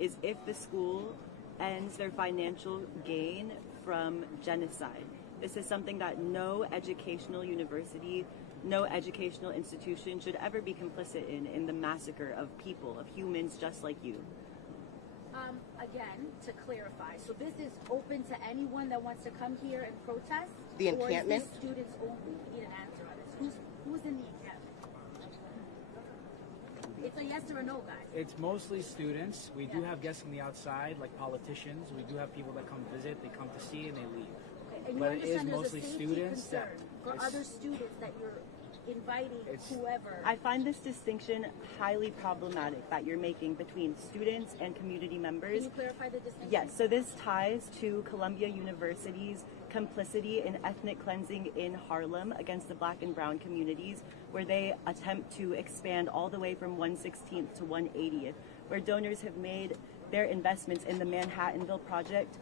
is if the school ends their financial gain from genocide. This is something that no educational university, no educational institution should ever be complicit in the massacre of people, of humans just like you. Again, to clarify, so this is open to anyone that wants to come here and protest? The encampment? Or is this students only? We need an answer on this. Who's in the encampment? It's a yes or a no, guys. It's mostly students. We do have guests on the outside, like politicians. We do have people that come visit, they come to see, and they leave. Okay. And But you it is understand mostly there's a safety students concern that for other students that you're inviting whoever. I find this distinction highly problematic that you're making between students and community members. Can you clarify the distinction? Yes, so this ties to Columbia University's complicity in ethnic cleansing in Harlem against the Black and Brown communities, where they attempt to expand all the way from 116th to 180th, where donors have made their investments in the Manhattanville project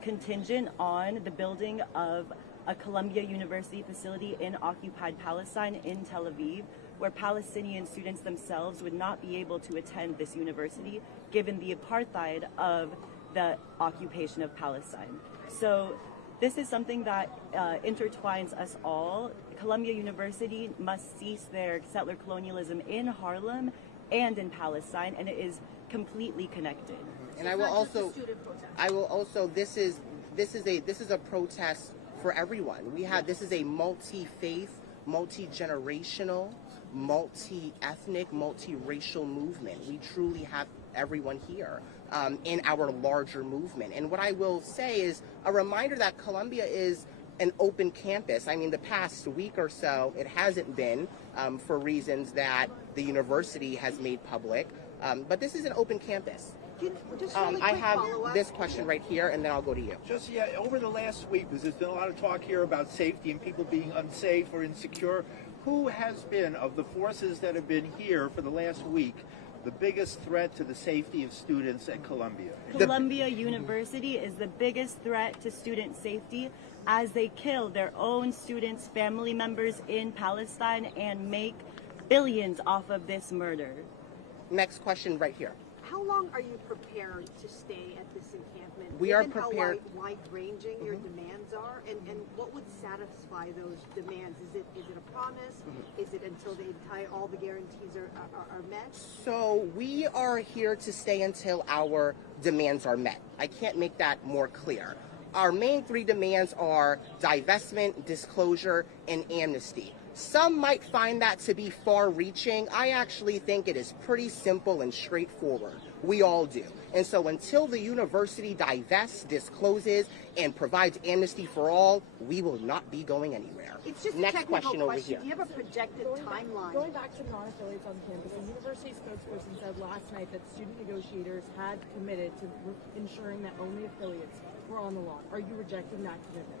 contingent on the building of a Columbia University facility in occupied Palestine in Tel Aviv, where Palestinian students themselves would not be able to attend this university given the apartheid of the occupation of Palestine. So this is something that intertwines us all. Columbia University must cease their settler colonialism in Harlem and in Palestine, and it is completely connected. And I will also, this is a protest for everyone. This is a multi-faith, multi-generational, multi-ethnic, multi-racial movement. We truly have everyone here in our larger movement. And what I will say is a reminder that Columbia is an open campus. I mean, the past week or so, it hasn't been for reasons that the university has made public. But this is an open campus. I have this question right here, and then I'll go to you. Over the last week, there's been a lot of talk here about safety and people being unsafe or insecure. Who has been, of the forces that have been here for the last week, the biggest threat to the safety of students at Columbia? Columbia University is the biggest threat to student safety as they kill their own students, family members in Palestine, and make billions off of this murder. Next question right here. How long are you prepared to stay at this encampment? We are prepared. How wide-ranging your demands are, and what would satisfy those demands? Is it a promise? Is it until all the guarantees are met? So we are here to stay until our demands are met. I can't make that more clear. Our main three demands are divestment, disclosure, and amnesty. Some might find that to be far-reaching. I actually think it is pretty simple and straightforward. We all do. And so until the university divests, discloses, and provides amnesty for all, we will not be going anywhere. It's just Next a technical question over here. Do you have a projected timeline? Going back to non-affiliates on campus, the university spokesperson said last night that student negotiators had committed to ensuring that only affiliates were on the lawn. Are you rejecting that commitment?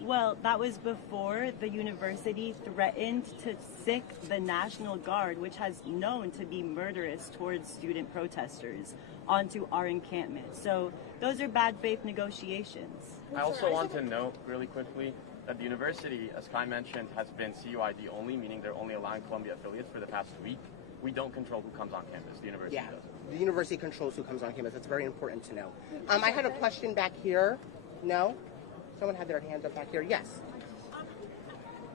Well, that was before the university threatened to sic the National Guard, which has known to be murderous towards student protesters, onto our encampment. So those are bad faith negotiations. I also want to note really quickly that the university, as Kai mentioned, has been CUID only, meaning they're only allowing Columbia affiliates for the past week. We don't control who comes on campus. The university does. The university controls who comes on campus. That's very important to know. I had a question back here. No? Someone had their hands up back here. Yes.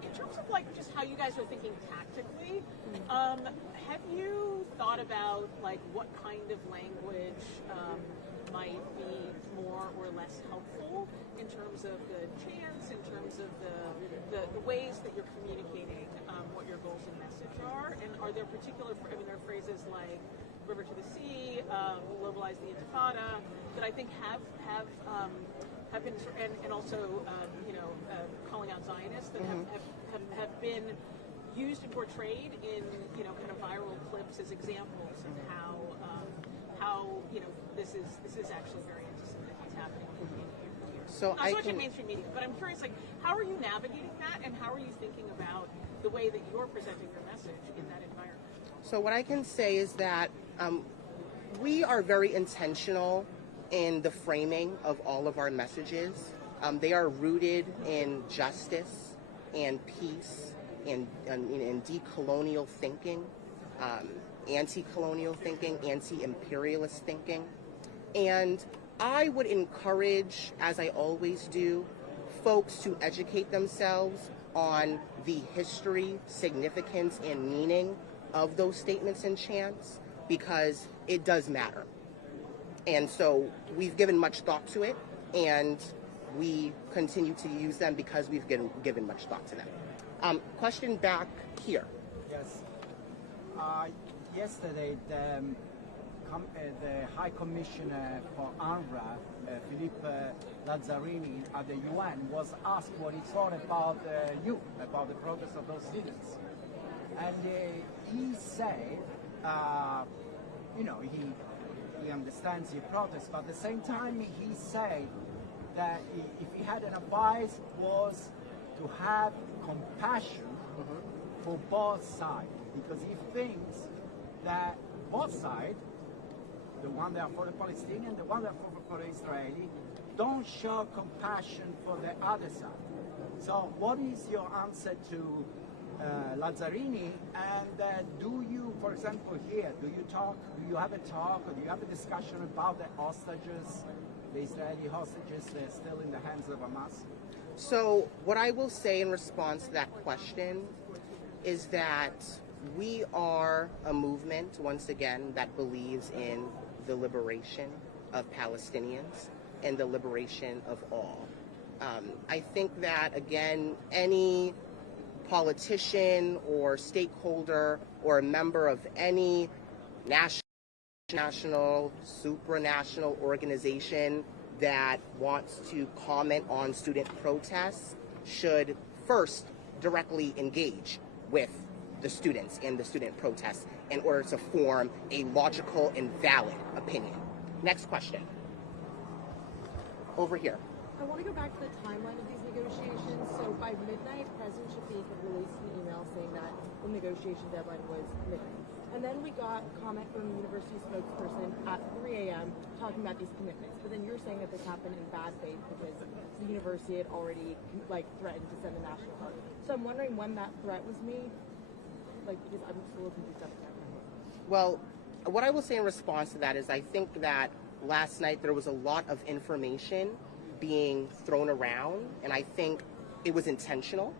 In terms of like just how you guys are thinking tactically, have you thought about like what kind of language might be more or less helpful in terms of the chants, in terms of the ways that you're communicating what your goals and message are? And are there particular, there are phrases like River to the Sea, Globalize the Intifada, that I think have been, and also calling out Zionists that have been used and portrayed in kind of viral clips as examples of how this is actually very anti-Semitic what's happening here. So not so much in mainstream media, but I'm curious, how are you navigating that, and how are you thinking about the way that you're presenting your message in that environment? So what I can say is that we are very intentional in the framing of all of our messages. They are rooted in justice and peace and decolonial thinking. anti-colonial thinking, anti-imperialist thinking. And I would encourage, as I always do, folks to educate themselves on the history, significance, and meaning of those statements and chants, because it does matter. And so we've given much thought to it, and we continue to use them because we've given much thought to them. Question back here. Yes. Yesterday, the High Commissioner for UNRWA, Philippe Lazzarini, at the UN, was asked what he thought about about the protest of those students. And he said, he understands your protest, but at the same time he said that if he had an advice was to have compassion for both sides, because he thinks that both sides, the one that are for the Palestinian, the one that are for the Israeli, don't show compassion for the other side. So what is your answer to Lazzarini, and do you, for example, here, do you have a talk, or do you have a discussion about the hostages, the Israeli hostages that are still in the hands of Hamas? So what I will say in response to that question is that we are a movement, once again, that believes in the liberation of Palestinians and the liberation of all. I think that, again, any politician or stakeholder or a member of any national, supranational organization that wants to comment on student protests should first directly engage with the students in the student protests in order to form a logical and valid opinion. Next question. Over here. I want to go back to the timeline of these negotiations. So by midnight, President Shafiq had released an email saying that the negotiation deadline was midnight. And then we got a comment from the university spokesperson at 3 a.m. talking about these commitments. But then you're saying that this happened in bad faith because the university had already threatened to send a national guard. So I'm wondering when that threat was made, because I'm still looking through stuff. Well, what I will say in response to that is I think that last night there was a lot of information being thrown around, and I think it was intentional.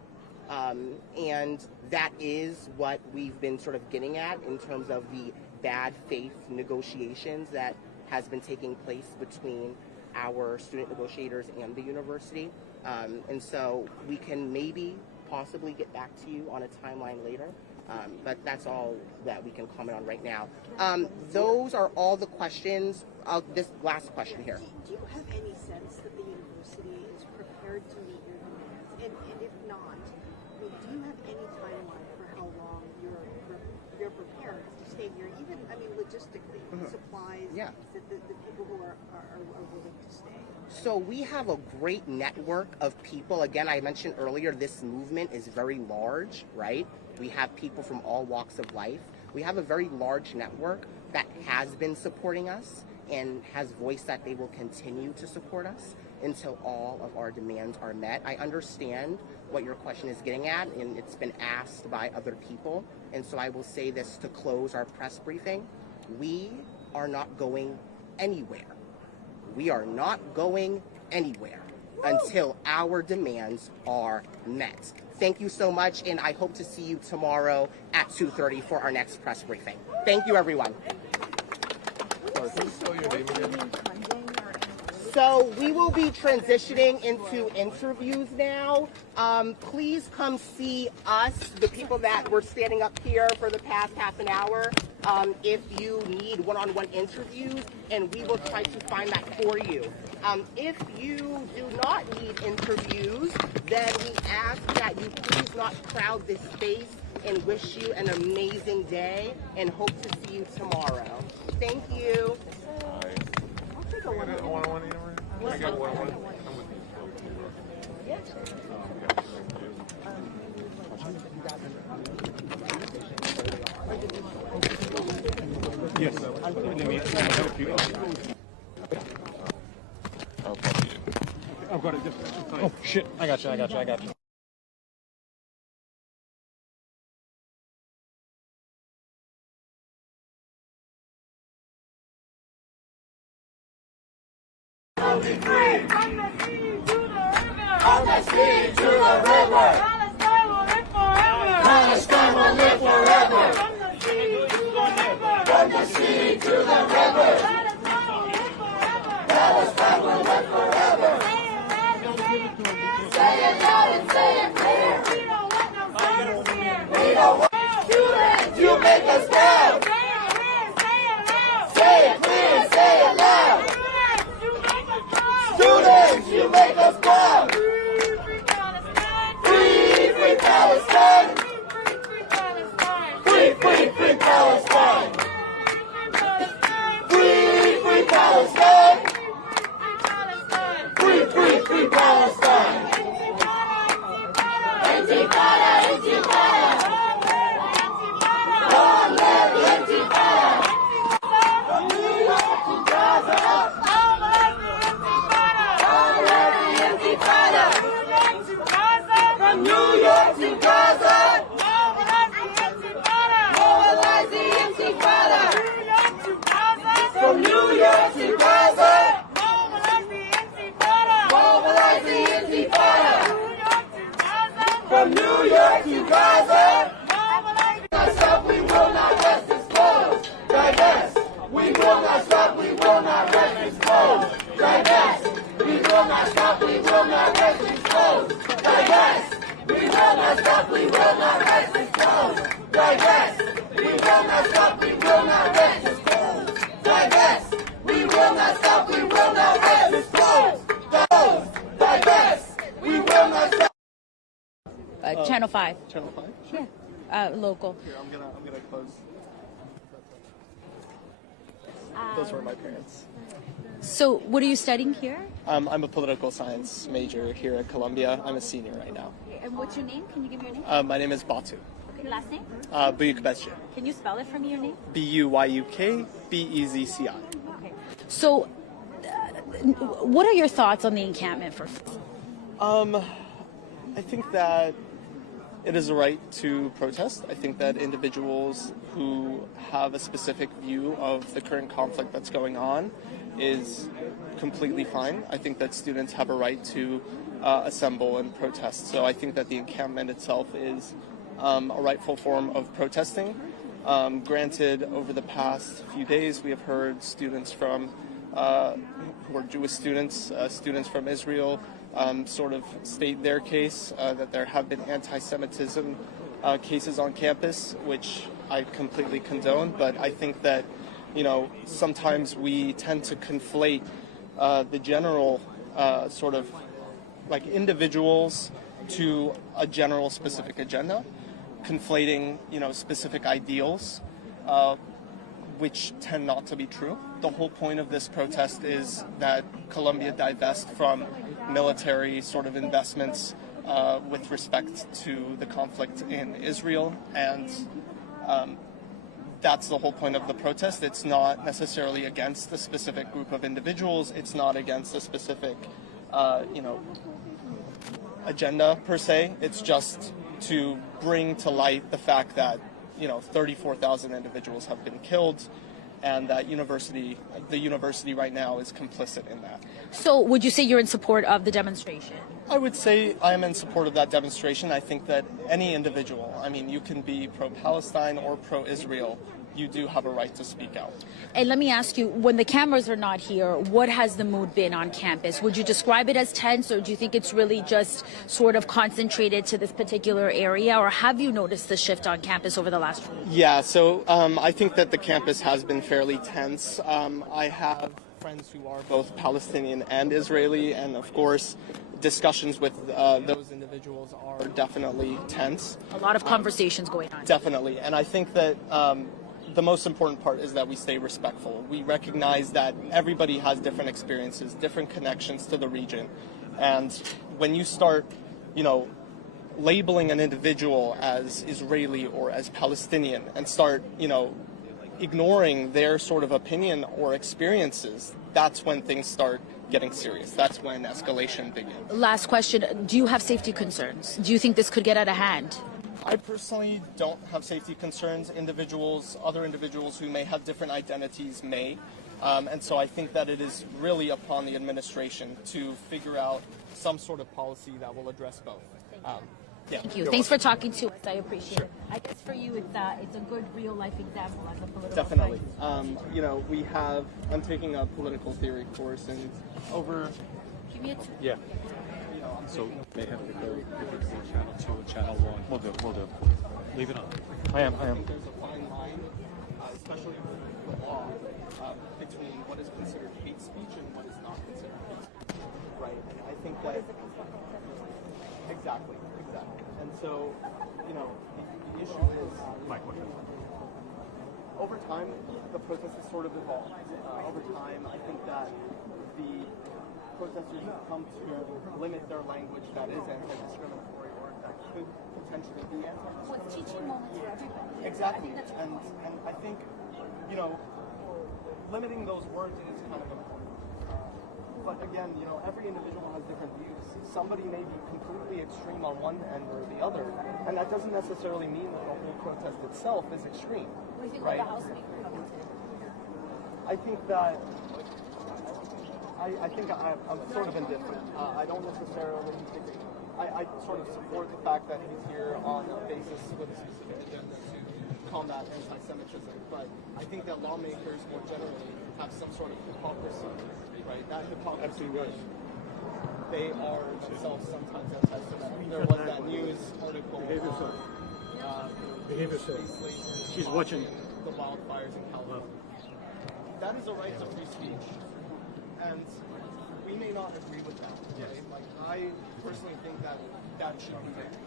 And that is what we've been sort of getting at in terms of the bad faith negotiations that has been taking place between our student negotiators and the university. And so we can possibly get back to you on a timeline later. But that's all that we can comment on right now. Those are all the questions. This last question here. Do you have any sense that the university is prepared to meet your demands? And if not, do you have any timeline for how long you're prepared to stay here? Even, logistically, supplies, the people who are willing to stay. So we have a great network of people. Again, I mentioned earlier, this movement is very large, right? We have people from all walks of life. We have a very large network that has been supporting us and has voiced that they will continue to support us until all of our demands are met. I understand what your question is getting at, and it's been asked by other people. And so I will say this to close our press briefing. We are not going anywhere. We are not going anywhere until our demands are met. Thank you so much, and I hope to see you tomorrow at 2:30 for our next press briefing. Thank you, everyone. So we will be transitioning into interviews now. Please come see us, the people that were standing up here for the past half an hour, if you need one-on-one interviews, and we will try to find that for you. If you do not need interviews, then we ask that you please not crowd this space, and wish you an amazing day, and hope to see you tomorrow. Thank you. I'll take a one-on-one. I got one. Yes. I've got it. Oh shit! I got you. From the sea to the river. Palestine will live forever. From the sea to the river. Palestine will live forever. Say it loud and say it clear. We don't want students, you make us proud. Say it clear, say it loud. Students, you make us proud. Free, free Palestine. Free, free, free Palestine. Free, free Palestine. Free, free, free Palestine. Intifada, intifada. Long live the intifada. From New York to Gaza. Long live the intifada. From New York to Gaza. Mobilize the intifada. From New York to Gaza. Mobilize the intifada. From New York to Gaza. We will not rest exposed. Divest. We will not stop. We will not rest exposed. Divest. We will not stop. We will not rest exposed. Divest. We will not stop. We will not rest exposed. Divest. We will not stop. We will not rest exposed. Divest. We will not stop. We will not rest exposed. Divest. We will not stop. Channel 5. Channel 5? Yeah. Local. Here, I'm gonna close. Those were my parents. So, what are you studying here? I'm a political science major here at Columbia. I'm a senior right now. And what's your name? Can you give me your name? My name is Batu. Okay, last name? Buyukbezci. Can you spell it for me, your name? Buyukbezci. Okay. So, what are your thoughts on the encampment first? I think that it is a right to protest. I think that individuals who have a specific view of the current conflict that's going on is completely fine. I think that students have a right to assemble and protest. So I think that the encampment itself is a rightful form of protesting. Granted, over the past few days, we have heard students from, who are Jewish students, students from Israel, sort of state their case, that there have been anti-Semitism cases on campus, which I completely condone, but I think that, you know, sometimes we tend to conflate the general sort of like individuals to a general specific agenda, conflating, you know, specific ideals, which tend not to be true. The whole point of this protest is that Colombia divest from military sort of investments with respect to the conflict in Israel, and that's the whole point of the protest. It's not necessarily against a specific group of individuals. It's not against a specific, you know, agenda per se. It's just to bring to light the fact that, you know, 34,000 individuals have been killed, and that the university right now is complicit in that. So would you say you're in support of the demonstration? I would say I am in support of that demonstration. I think that any individual, I mean, you can be pro-Palestine or pro-Israel, you do have a right to speak out. And let me ask you, when the cameras are not here, what has the mood been on campus? Would you describe it as tense, or do you think it's really just sort of concentrated to this particular area, or have you noticed the shift on campus over the last week? Yeah, so I think that the campus has been fairly tense. I have friends who are both Palestinian and Israeli, and of course, discussions with those individuals are definitely tense. A lot of conversations going on. Definitely, and I think that the most important part is that we stay respectful. We recognize that everybody has different experiences, different connections to the region, and when you start, you know, labeling an individual as Israeli or as Palestinian and start, you know, ignoring their sort of opinion or experiences, that's when things start getting serious. That's when escalation begins. Last question, do you have safety concerns? Do you think this could get out of hand? I personally don't have safety concerns. Other individuals who may have different identities may. And so I think that it is really upon the administration to figure out some sort of policy that will address both. Yeah. Thank you. Thanks for talking to us. I appreciate it. I guess for you, it's a good real life example as a political Definitely. scientist. You know, I'm taking a political theory course, and over. Give me a two. Yeah. So they have to go from channel 2 and channel 1. We'll do. Leave it on. I am. There's a fine line, especially with the law, between what is considered hate speech and what is not considered hate speech. Right. And I think that. Exactly. And so, you know, the issue is. My question. Over time, the protest has sort of evolved. Over time, I think that the protesters have come to limit their language that is anti-discriminatory or that could potentially be anti-discriminatory. Well, it's teaching moments for everybody. Exactly. And I think, you know, limiting those words is kind of important. But again, you know, every individual has different views. Somebody may be completely extreme on one end or the other, and that doesn't necessarily mean that the whole protest itself is extreme. What do you think right? of the housemaker coming today? I think that I'm sort of indifferent. I don't necessarily I sort of support the fact that he's here on a basis with a specific agenda to combat anti-Semitism, but I think that lawmakers more generally have some sort of hypocrisy, right? That hypocrisy was they are themselves sometimes anti-Semitic. There was that news article Behave yourself. She's watching the wildfires in California. That is a right to free speech, and we may not agree with that. Right? Like I personally think that should be banned,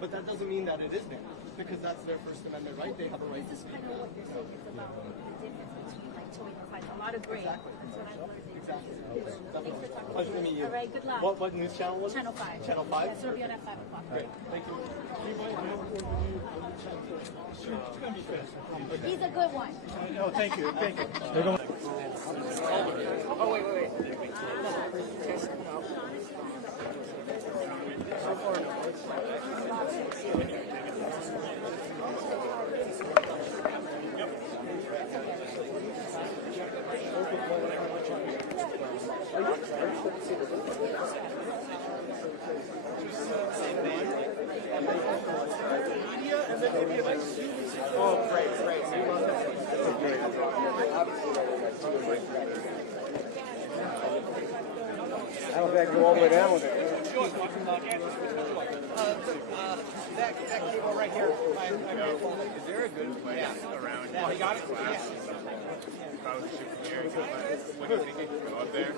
but that doesn't mean that it is banned because that's their First Amendment right. They have a right to speak. Kind of what you're saying is about the difference between like towing the flag. A lot of gray. Exactly. That's what I've learned. Exactly. Thanks for talking Pleasure to meet you. All right, good luck. What news channel was it? Channel 5. Channel 5? Yes, it'll be on at 5 o'clock. Great. Thank you. He's a good one. No, thank you. Thank you. Oh, wait. So far, Oh, great. I don't think I go all the way down with it. that cable right here. Is there a good place around? Yeah, he got it. Yeah. If I was a here, what do you think it could go up there?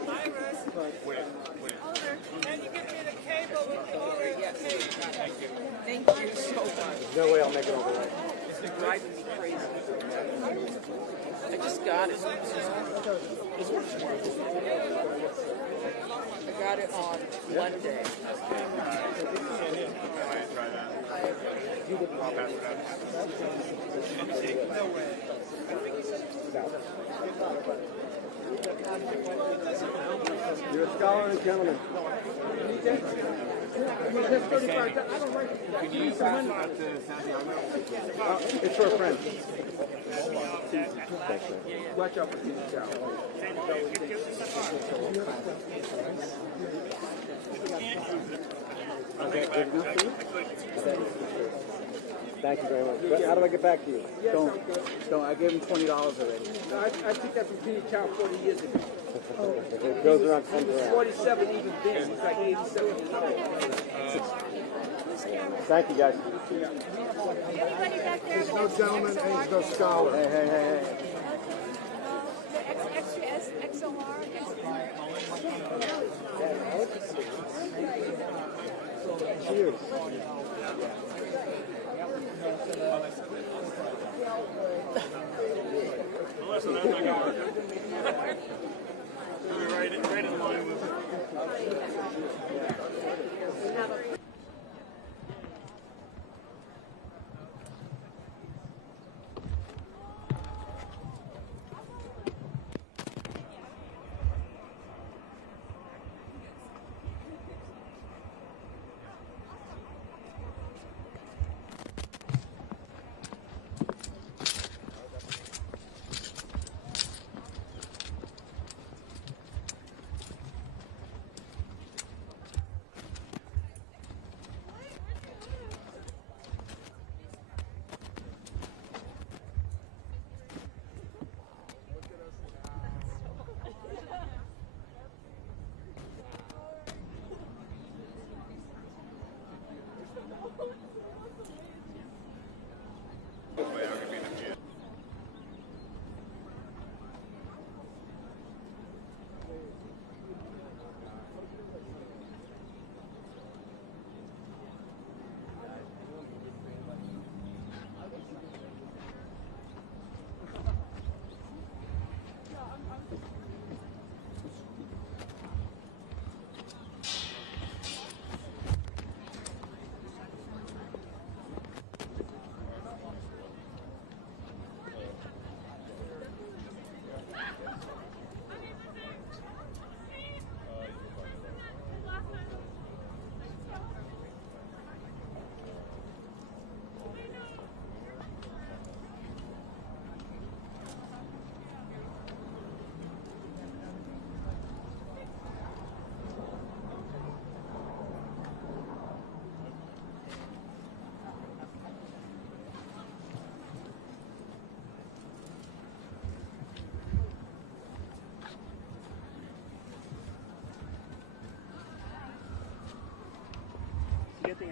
Would it? Can you give me the cable with the order? Yes. Thank you. Thank you so much. There's no way I'll make it over there. It's driving me crazy. I just got it. I got it on Monday. You're a scholar and a gentleman. It's for a friend. Watch out for these cows. Okay, good enough for you? Thank you very much. How do I get back to you? Don't. I gave him $20 already. I think that's what Peter Chow 40 years ago. It goes around, comes around. 47 even then. He's like 87 years old. Thank you, guys. Everybody back there. There's no gentleman and he's no scholar. Hey. Cheers. Listen, that's my guy. Right in line with it. Steph,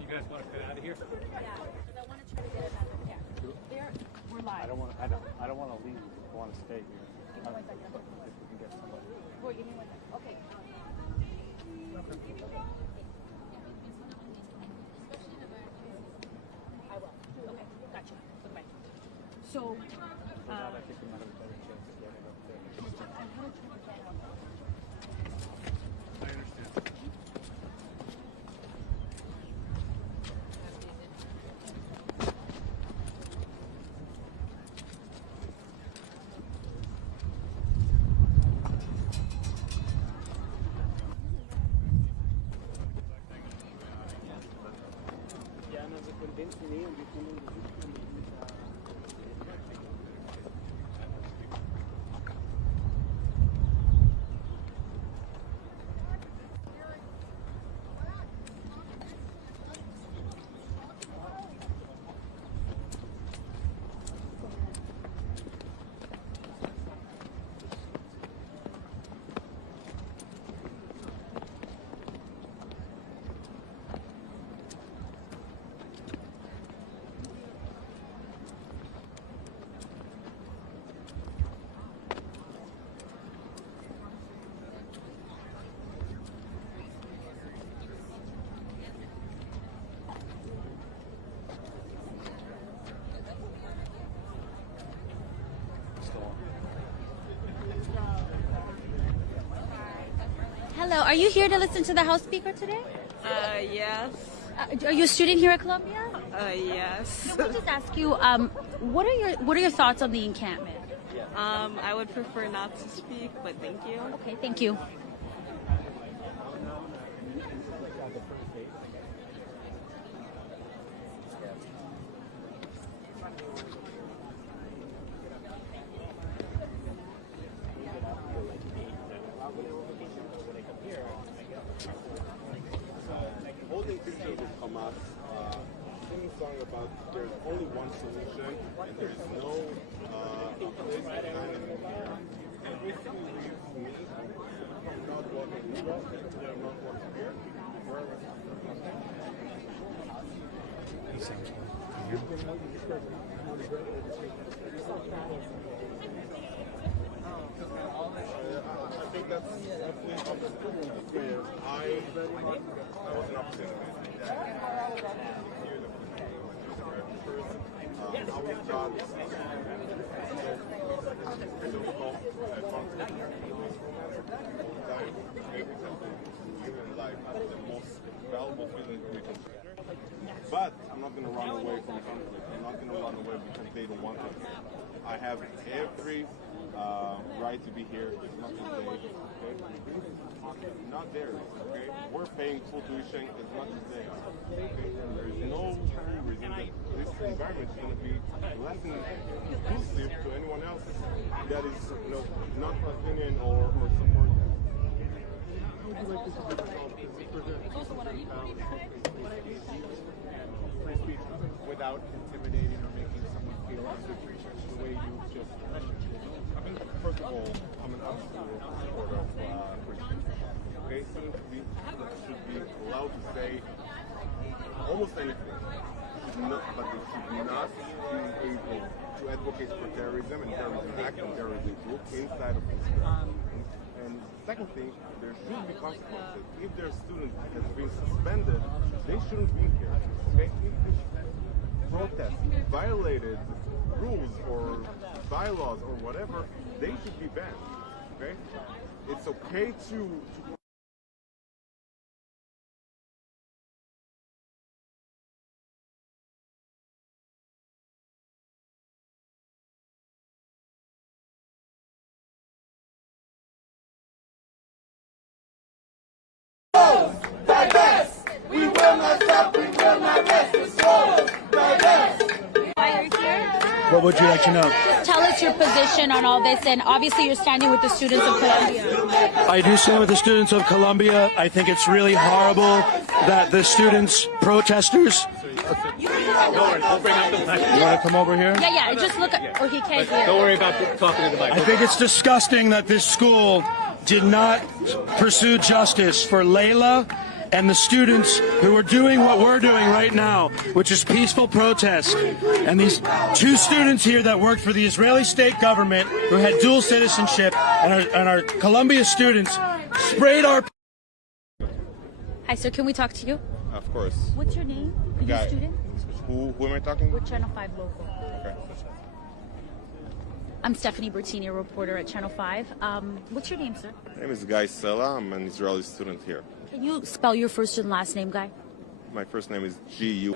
you guys want to get out of here? Yeah, because I want to try to get another. Yeah, there. We're live. I don't want to leave. I want to stay here. Give me 1 second. If we can get somebody. Boy, give me 1 second. Okay. I will. Okay, gotcha. Okay. So, I think we might have a better chance of getting up there. I'm gonna try to get out. I understand. Hello, are you here to listen to the House Speaker today? Yes. Are you a student here at Columbia? Yes. Can we just ask you, what are your thoughts on the encampment? I would prefer not to speak, but thank you. Okay, thank you. Holding pictures of Hamas, singing a song about there's only one solution and there is no place behind it here. And basically leaves me from not walking here, I'm not walking here, wherever. I think that's definitely an opportunity where I was an opportunity. Our jobs but I'm not going to run away from conflict. I'm not going to run away because they don't want it. I have every right to be here. It's not today, okay? Not theirs, okay? We're paying full tuition. It's not today. Okay? There's no reason that this environment is going to be less inclusive to anyone else that is, not for opinion or support. How would you like this to be resolved? Without intimidating or making someone feel underappreciated the way you just mentioned. I mean, first of all, I'm an absolute supporter of Christians. Okay, students should be allowed to say almost anything, but they should not be able to advocate for terrorism and terrorism act and terrorism group inside of the school. And second thing, there should be consequences. If their student has been suspended, they shouldn't be here. Okay? If this protest violated rules or bylaws or whatever, they should be banned. Okay? It's okay to divest! We will not stop, we will not rest. The souls divest! Why you're here? What would you like to know? Just tell us your position on all this, and obviously you're standing with the students of Columbia. I do stand with the students of Columbia. I think it's really horrible that the students, protesters. You want to come over here? Yeah, just look at, he can't hear. Don't worry about talking to the mic. I think it's disgusting that this school did not pursue justice for Layla and the students who are doing what we're doing right now, which is peaceful protest. And these two students here that worked for the Israeli state government, who had dual citizenship, and our Columbia students sprayed our... Hi, sir, can we talk to you? Of course. What's your name? Are you a student? Who am I talking to? With Channel 5 Local. Okay. I'm Stephanie Bertini, a reporter at Channel 5. What's your name, sir? My name is Guy Sela. I'm an Israeli student here. Can you spell your first and last name, Guy? My first name is G.U.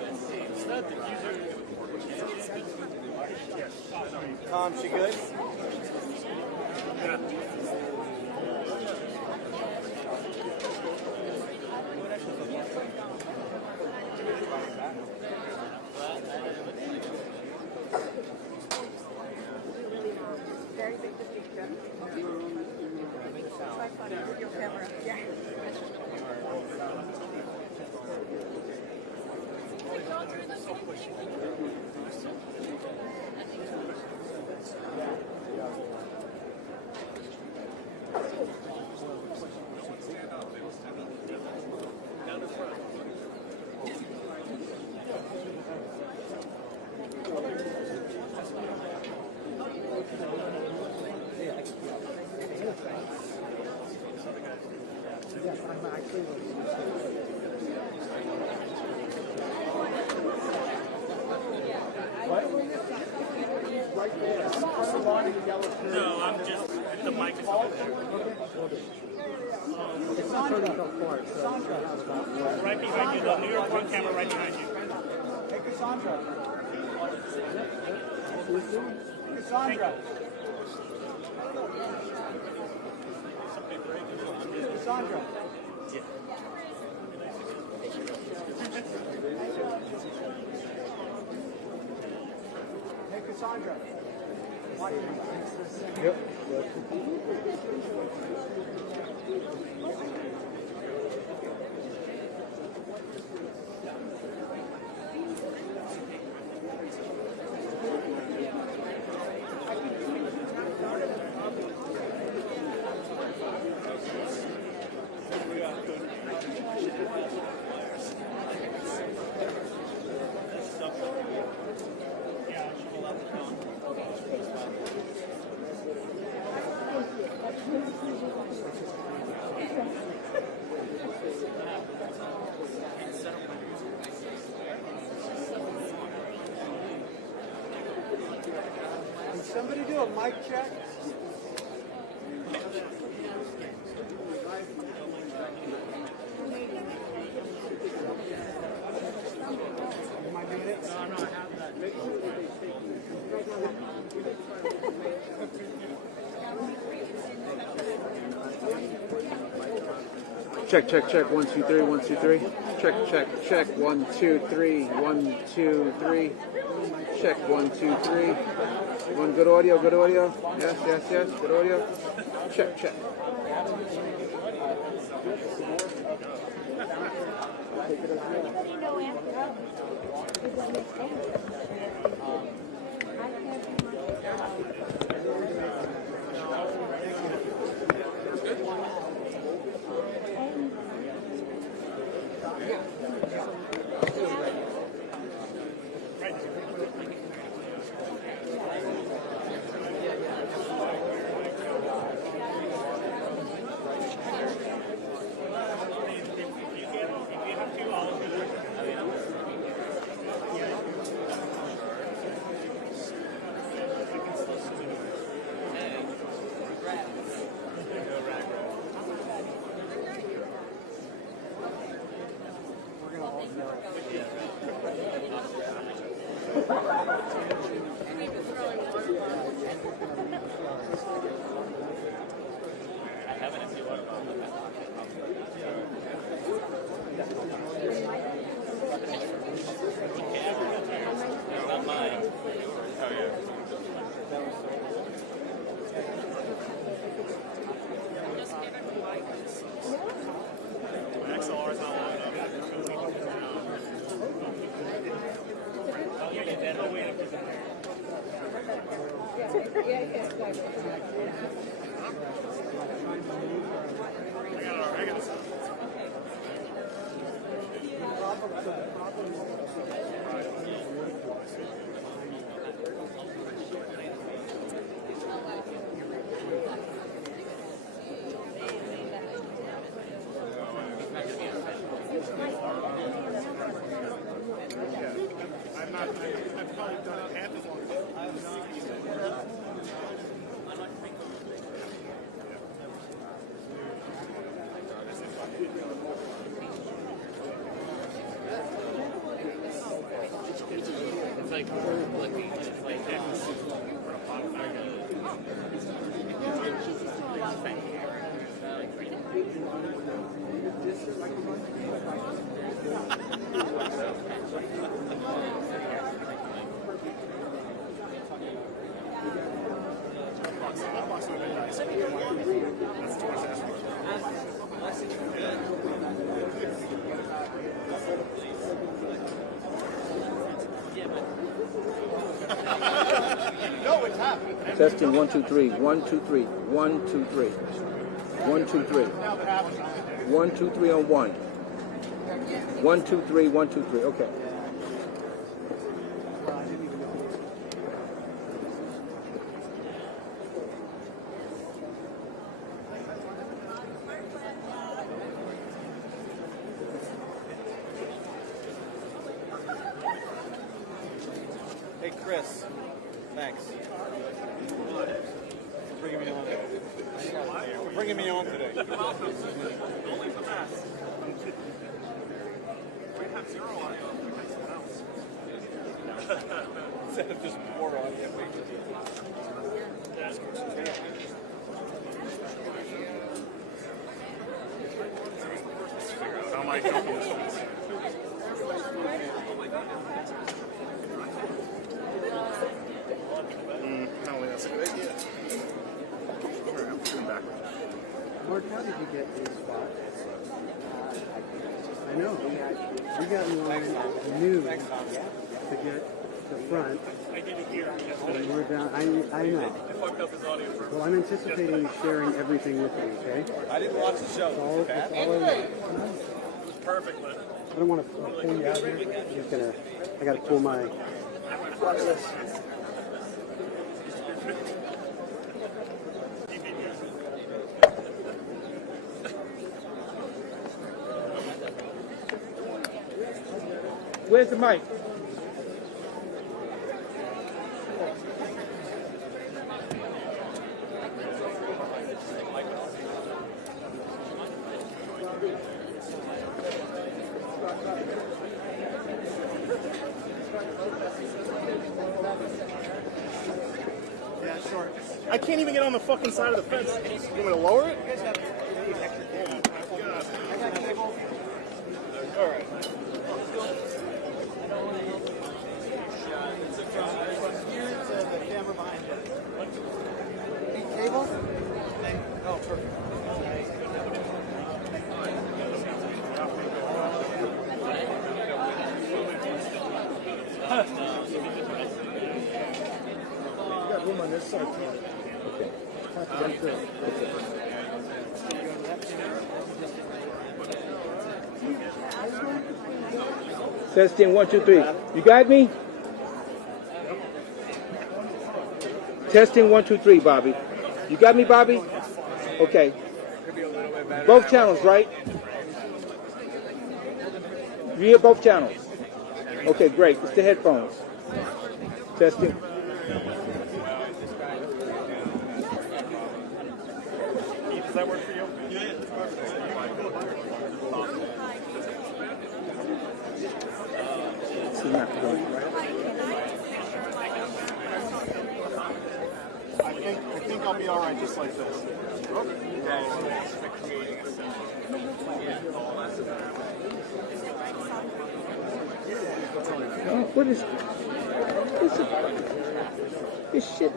Tom, she good? Very big picture. Your camera. Yeah. No, I'm just, the mic is over there. Right behind you, the New York One camera right behind you. Hey, Cassandra. Cassandra. Cassandra. Hey, Cassandra. Yep. Can somebody do a mic check? Am I doing it? No, I have that. Check. 1, 2, 3. 1, 2, 3. Check. 1, 2, 3. 1, 2, 3. Check. 1, 2, 3. One good audio. Yes. Good audio. Check. Not mine. Oh, yeah. I've probably done it half as long as It's like Testing 1 2 3 1 2 3 1 2 3 1 2 3 1 2 3 on 1 1 2 3 1 2 3. Okay. Hey Chris, thanks for bringing me on. For bringing me on today. You're welcome. Only the best. We have zero audio. We have someone else. Instead of just more audio. How am I helping this one? I don't think that's a good idea. Alright, I'm coming back. Mark, how did you get this spot? I know. We got in line at noon to get the front. I did it here yesterday. And we're down. I know. I fucked up his audio for Well, I'm anticipating you sharing everything with me, okay? I didn't watch the show. That's all I It was perfect, but I don't want to pull you out here. I'm just gonna. I got to pull my. Where's the mic? yeah, sure. I can't even get on the fucking side of the fence. You want me to lower it? All right. Cable? Oh, perfect. You got room on this side, too. Testing 1 2 3. You got me? Testing 1 2 3, Bobby. You got me, Bobby? Okay. Both channels, right? You hear both channels? Okay, great. It's the headphones. Testing. Does that work for you? Yeah, it's perfect. I think I'll be all right just like this. Oh, what is this shit?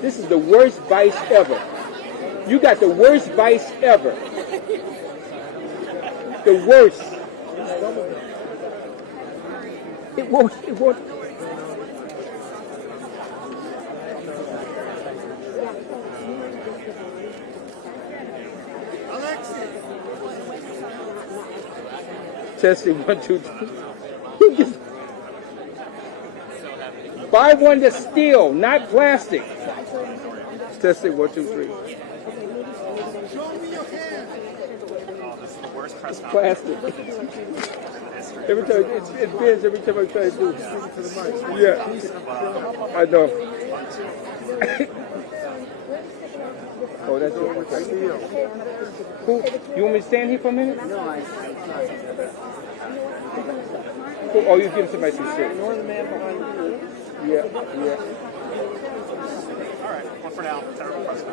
This is the worst vice ever. You got the worst vice ever. The worst. It won't. Testing 1, 2, 3. 5-1 to steel, not plastic. Testing 1, 2, 3. Plastic. Every time it bends every time I try to do it. Yeah, I know. Oh, that's it. Who? You want me to stand here for a minute? No, oh, you give somebody some shit. Yeah, yeah. All right, one for now. Terrible press now.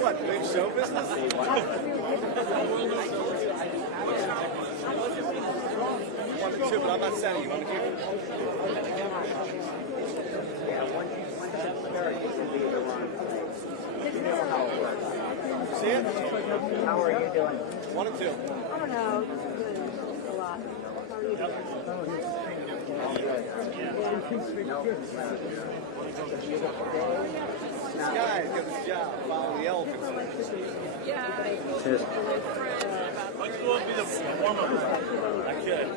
What, big show business? 1 and 2, but I'm not selling you. I'm going to give you. See it? How are you doing? 1 and 2. I don't know. A lot. How are you doing? This guy got this job, follow the elephants. Let's go up to the warm-up. I could.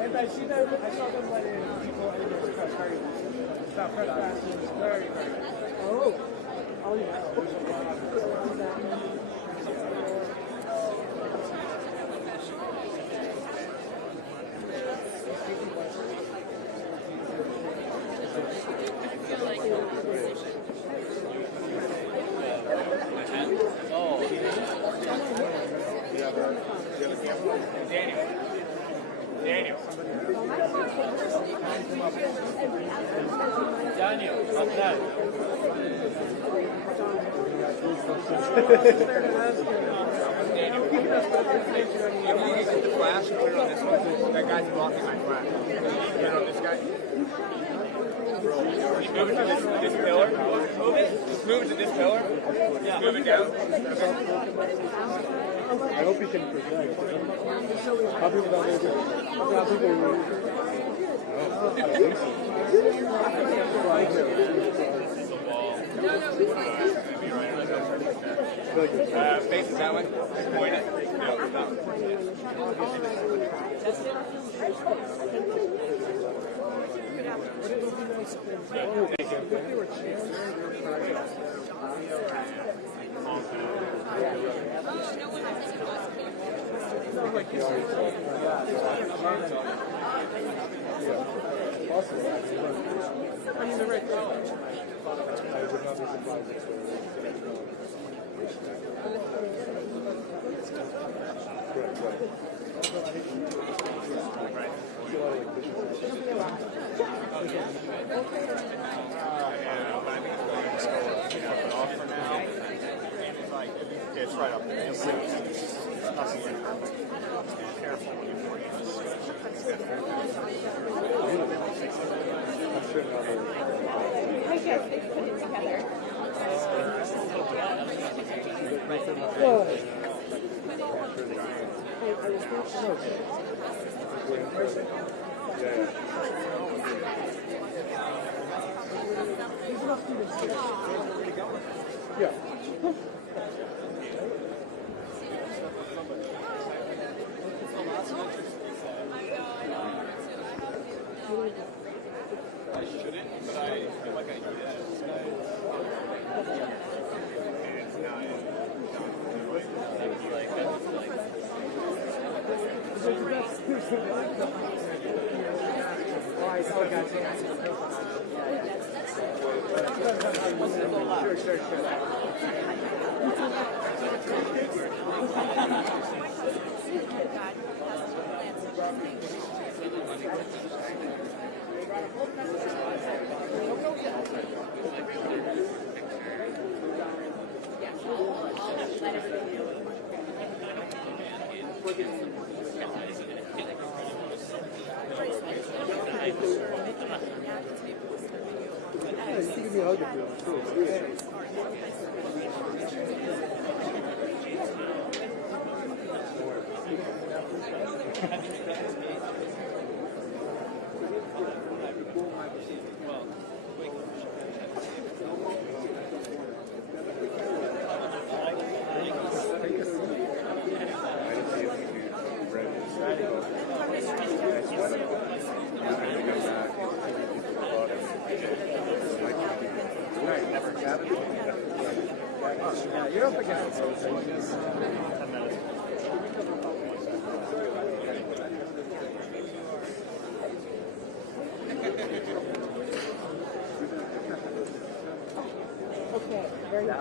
And I see that, I saw them letting people in the press very stop press passes very, very. Oh. Oh, yeah. Daniel, what's that? The flash, put it on this one. That guy's blocking my flash. Put it on this guy. Just move it to this pillar. Move it. Just move it to this pillar. Just move it down. I hope you can project. How people don't do it? How people face it that way. Point it. It's right up there. It's nothing like perfect. Be careful when you pour this. I guess they put it together. Yeah. I shouldn't, but I feel like I need it. You're up against it. Okay, very good.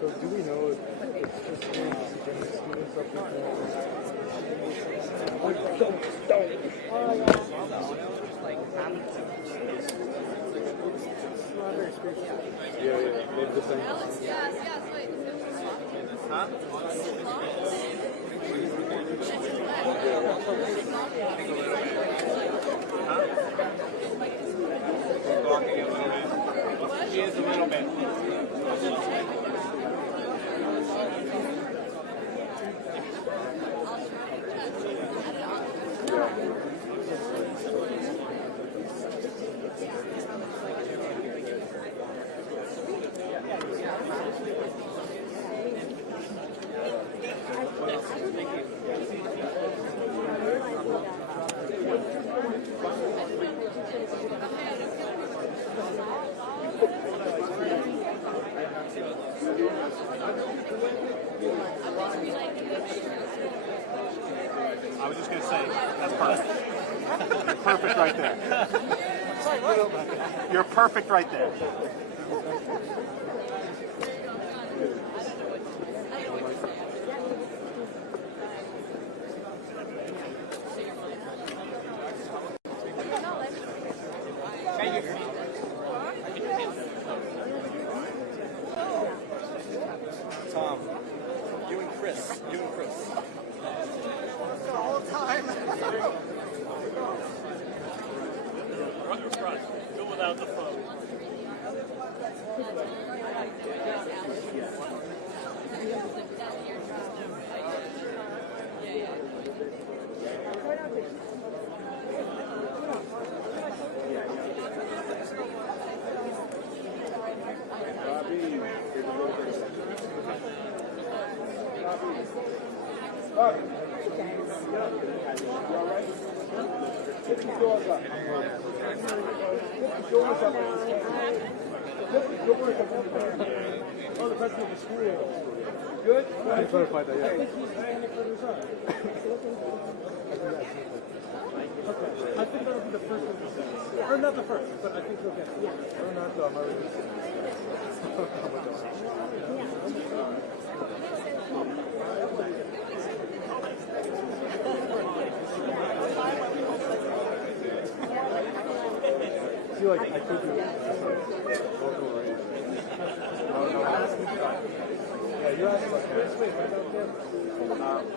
So do we know if it's just students up there? Yeah, maybe the same. Yes, wait. Huh? She is a little bit. I was just going to say, that's perfect. You're perfect right there. You're perfect right there. Tom, you and Chris. The whole time. Go without the phone. Get the doors up. Get the doors up. Get the doors up. Oh, the president of the school. Good? I clarified that, yeah. I think he's paying for his own. Okay. I think that'll be the first one he says. Or not the first, but I think he'll get it. Yeah. Or not, though. I'm already... I feel like I could do local range. No, ask me. Yeah, you asked about that. Wait, what about them?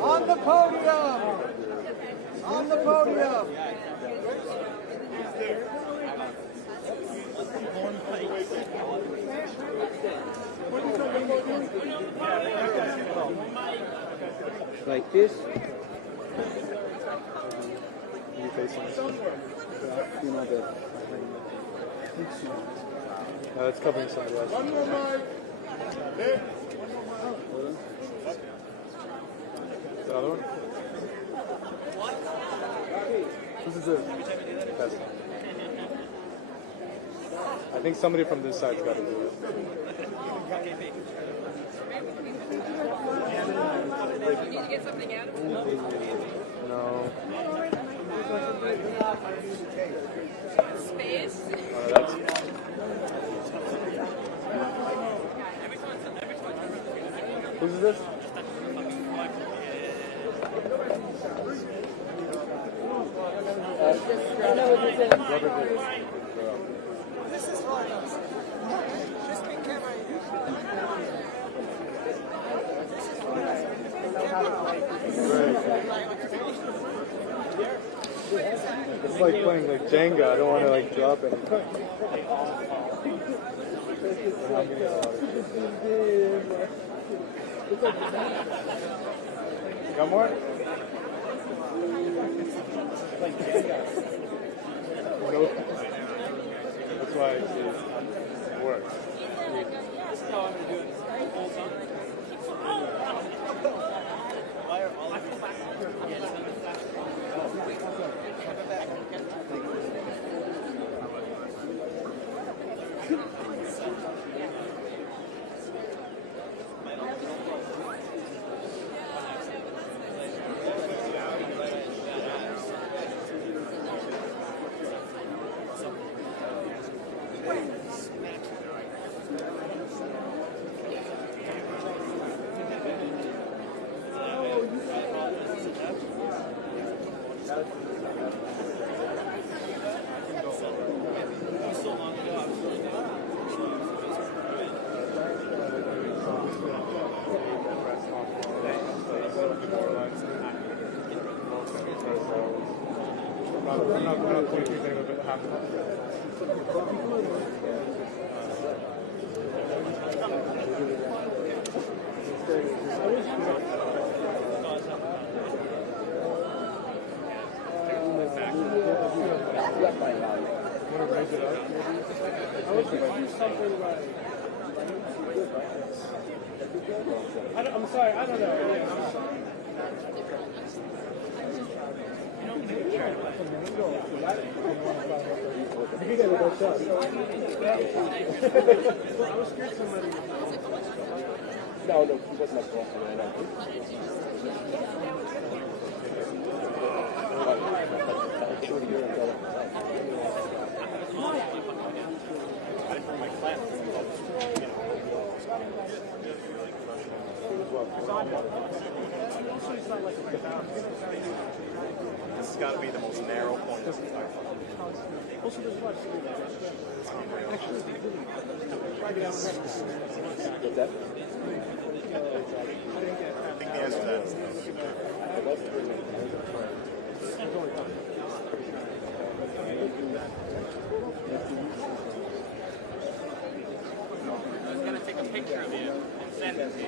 On the podium! On the podium! Like this? You facing this? You know that. It's covering side, yes. One more mic. The other one? This is the best one. I think somebody from this side's got to do it. You need to get something out of it? No. Space? That's... Whose is this? This is for us. Just bring camera here. This is for us. It's like playing like Jenga. I don't want to like drop anything. Got more? Like Jenga. Nope. That's why I see it works. I'm sorry, I don't know. You get a good shot. I was scared somebody. No, he wasn't like walking right up. This has got to be the most narrow point. Also, there's a lot of actually, try to get out of that. I think the answer to that is I'm going to take a picture of you and send it to you.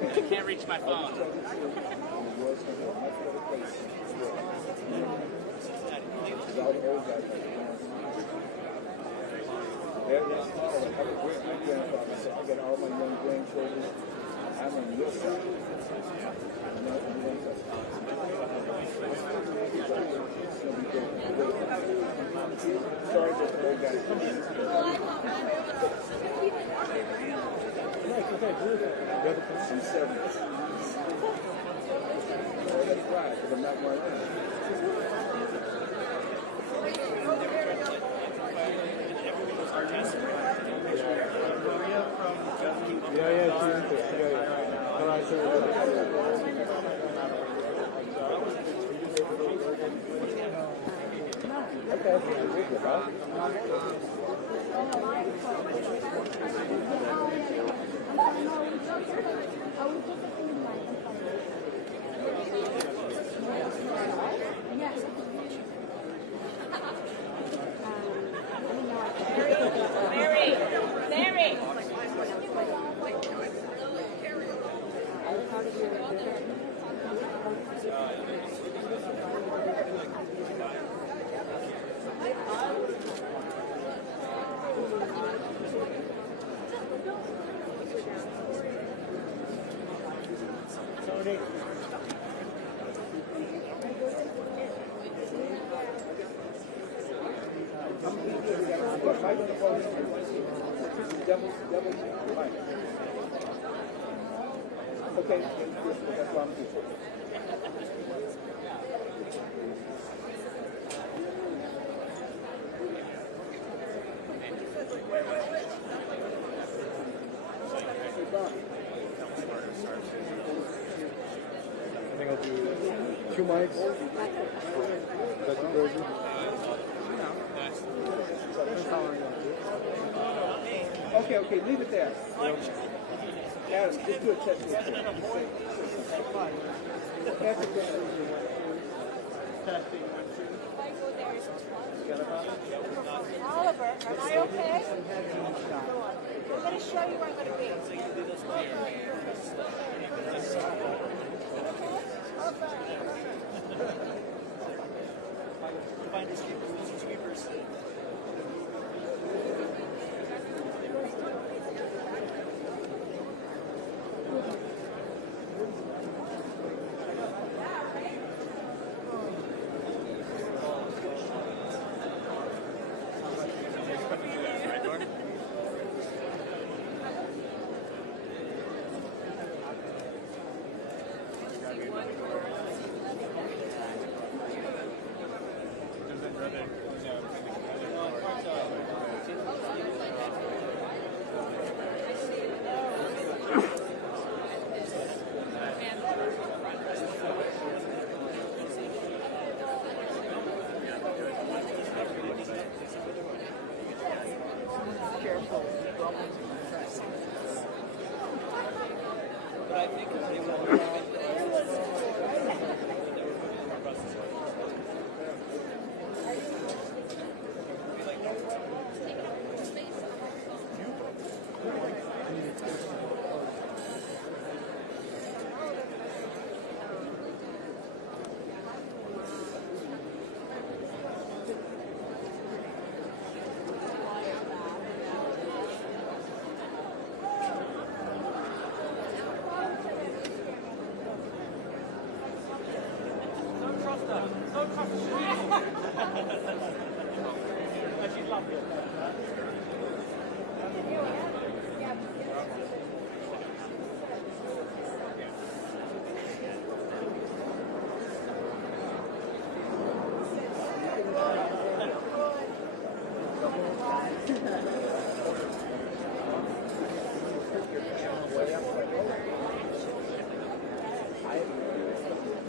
I can't reach my phone. I got all my young grandchildren. I'm on your side. Sorry, just the old guy. I'm 70. Oh, that's right, because I'm not right now. Okay, that's what I'm doing. I think I'll do 2 mics. That's crazy. Okay, leave it there. Adam, just do a test. Oliver, am I okay? I'm going to show you where I'm going to be.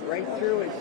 Right through it.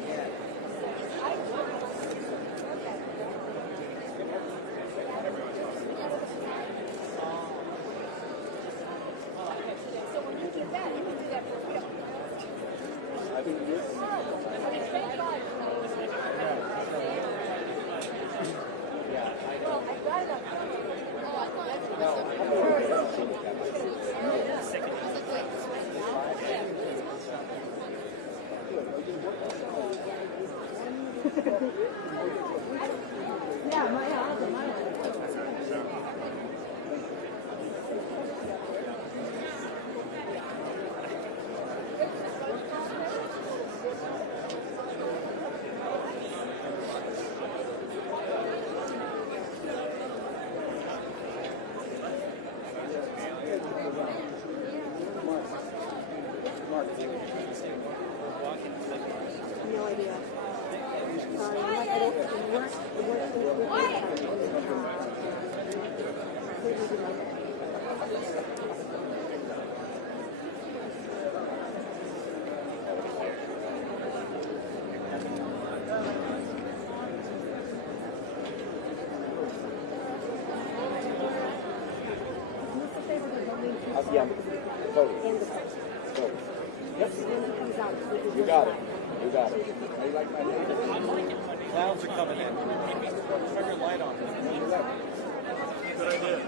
No idea. Yeah, totally. Yep. You got it. You got it. How you like my name? Clouds are coming in. Turn your light on. Good idea.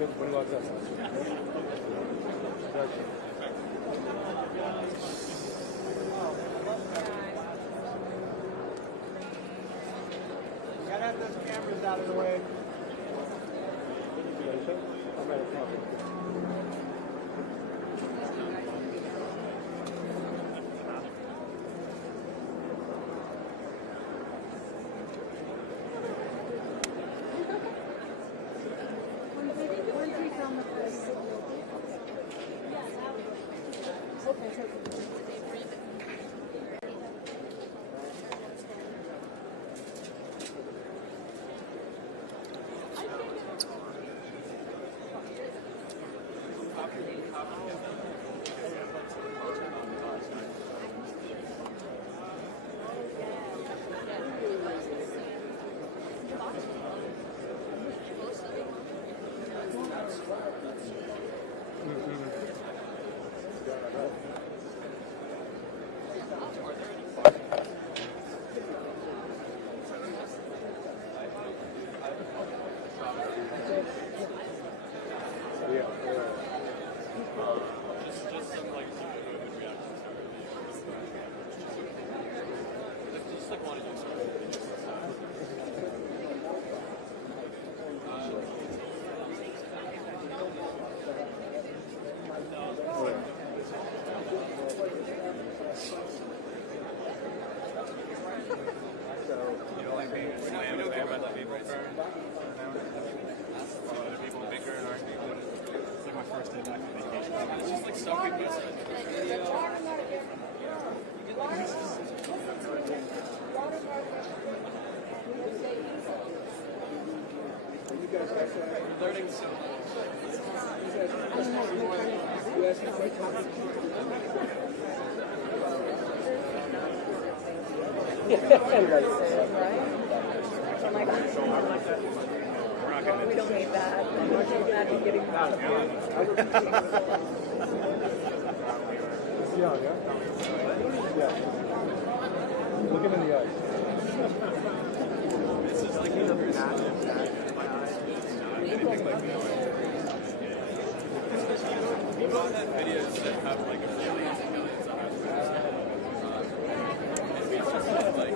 What about that? Gotta have those cameras out of the way. I'm at a conference. Learning so much. We don't need that. That'd be getting Yeah. Look him in the eyes. This is like a massive tag in my eyes. Anything like me. We've all had videos that have like millions and millions of eyes. It's just kind of like.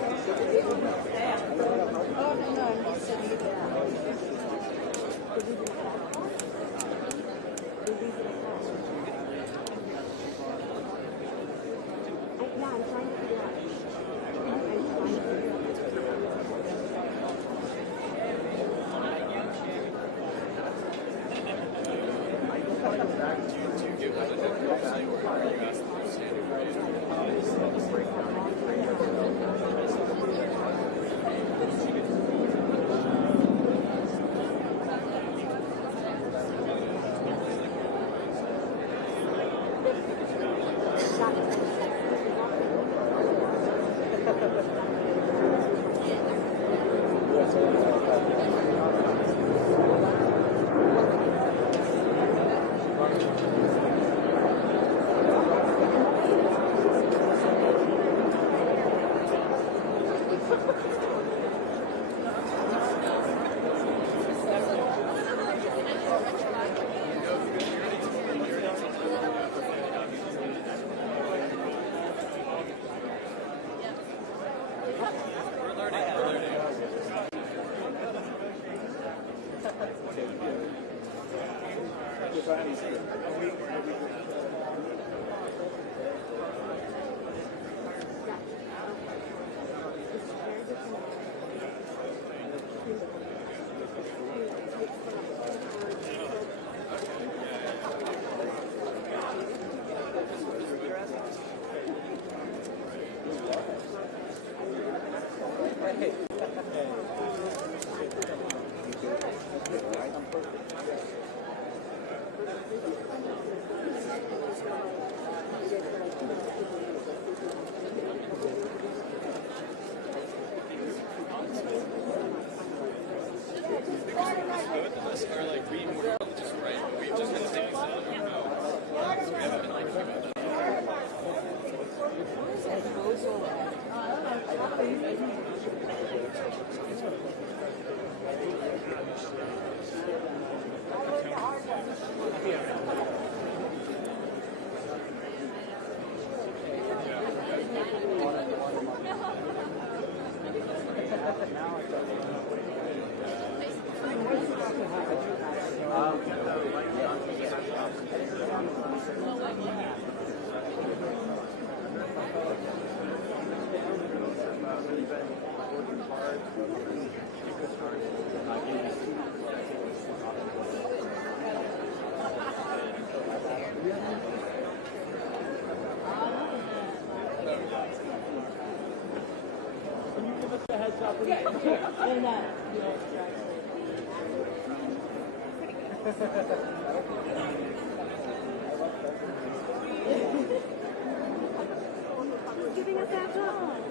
Giving us that time.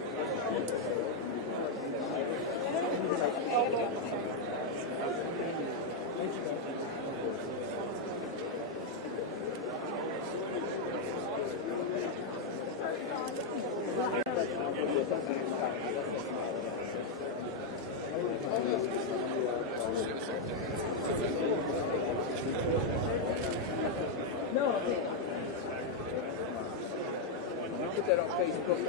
No, put that on Facebook.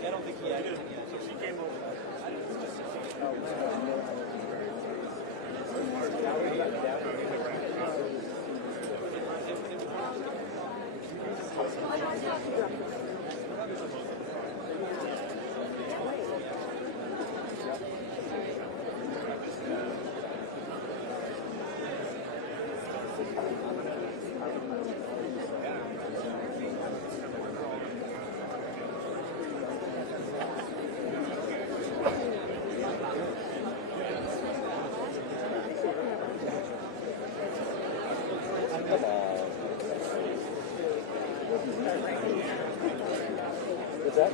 I don't think he had it. So she came over. What's that?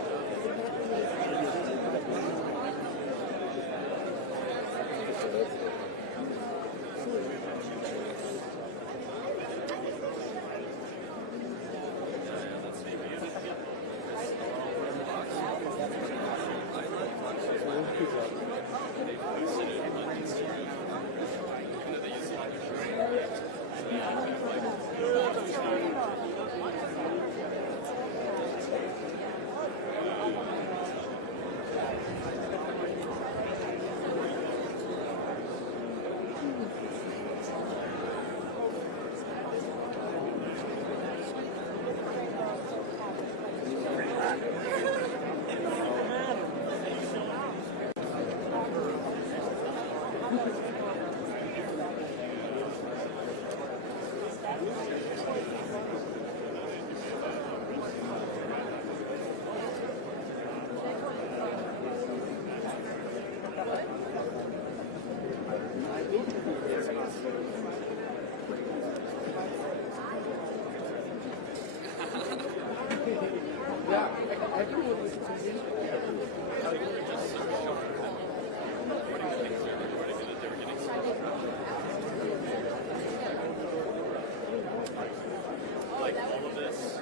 Like all of this?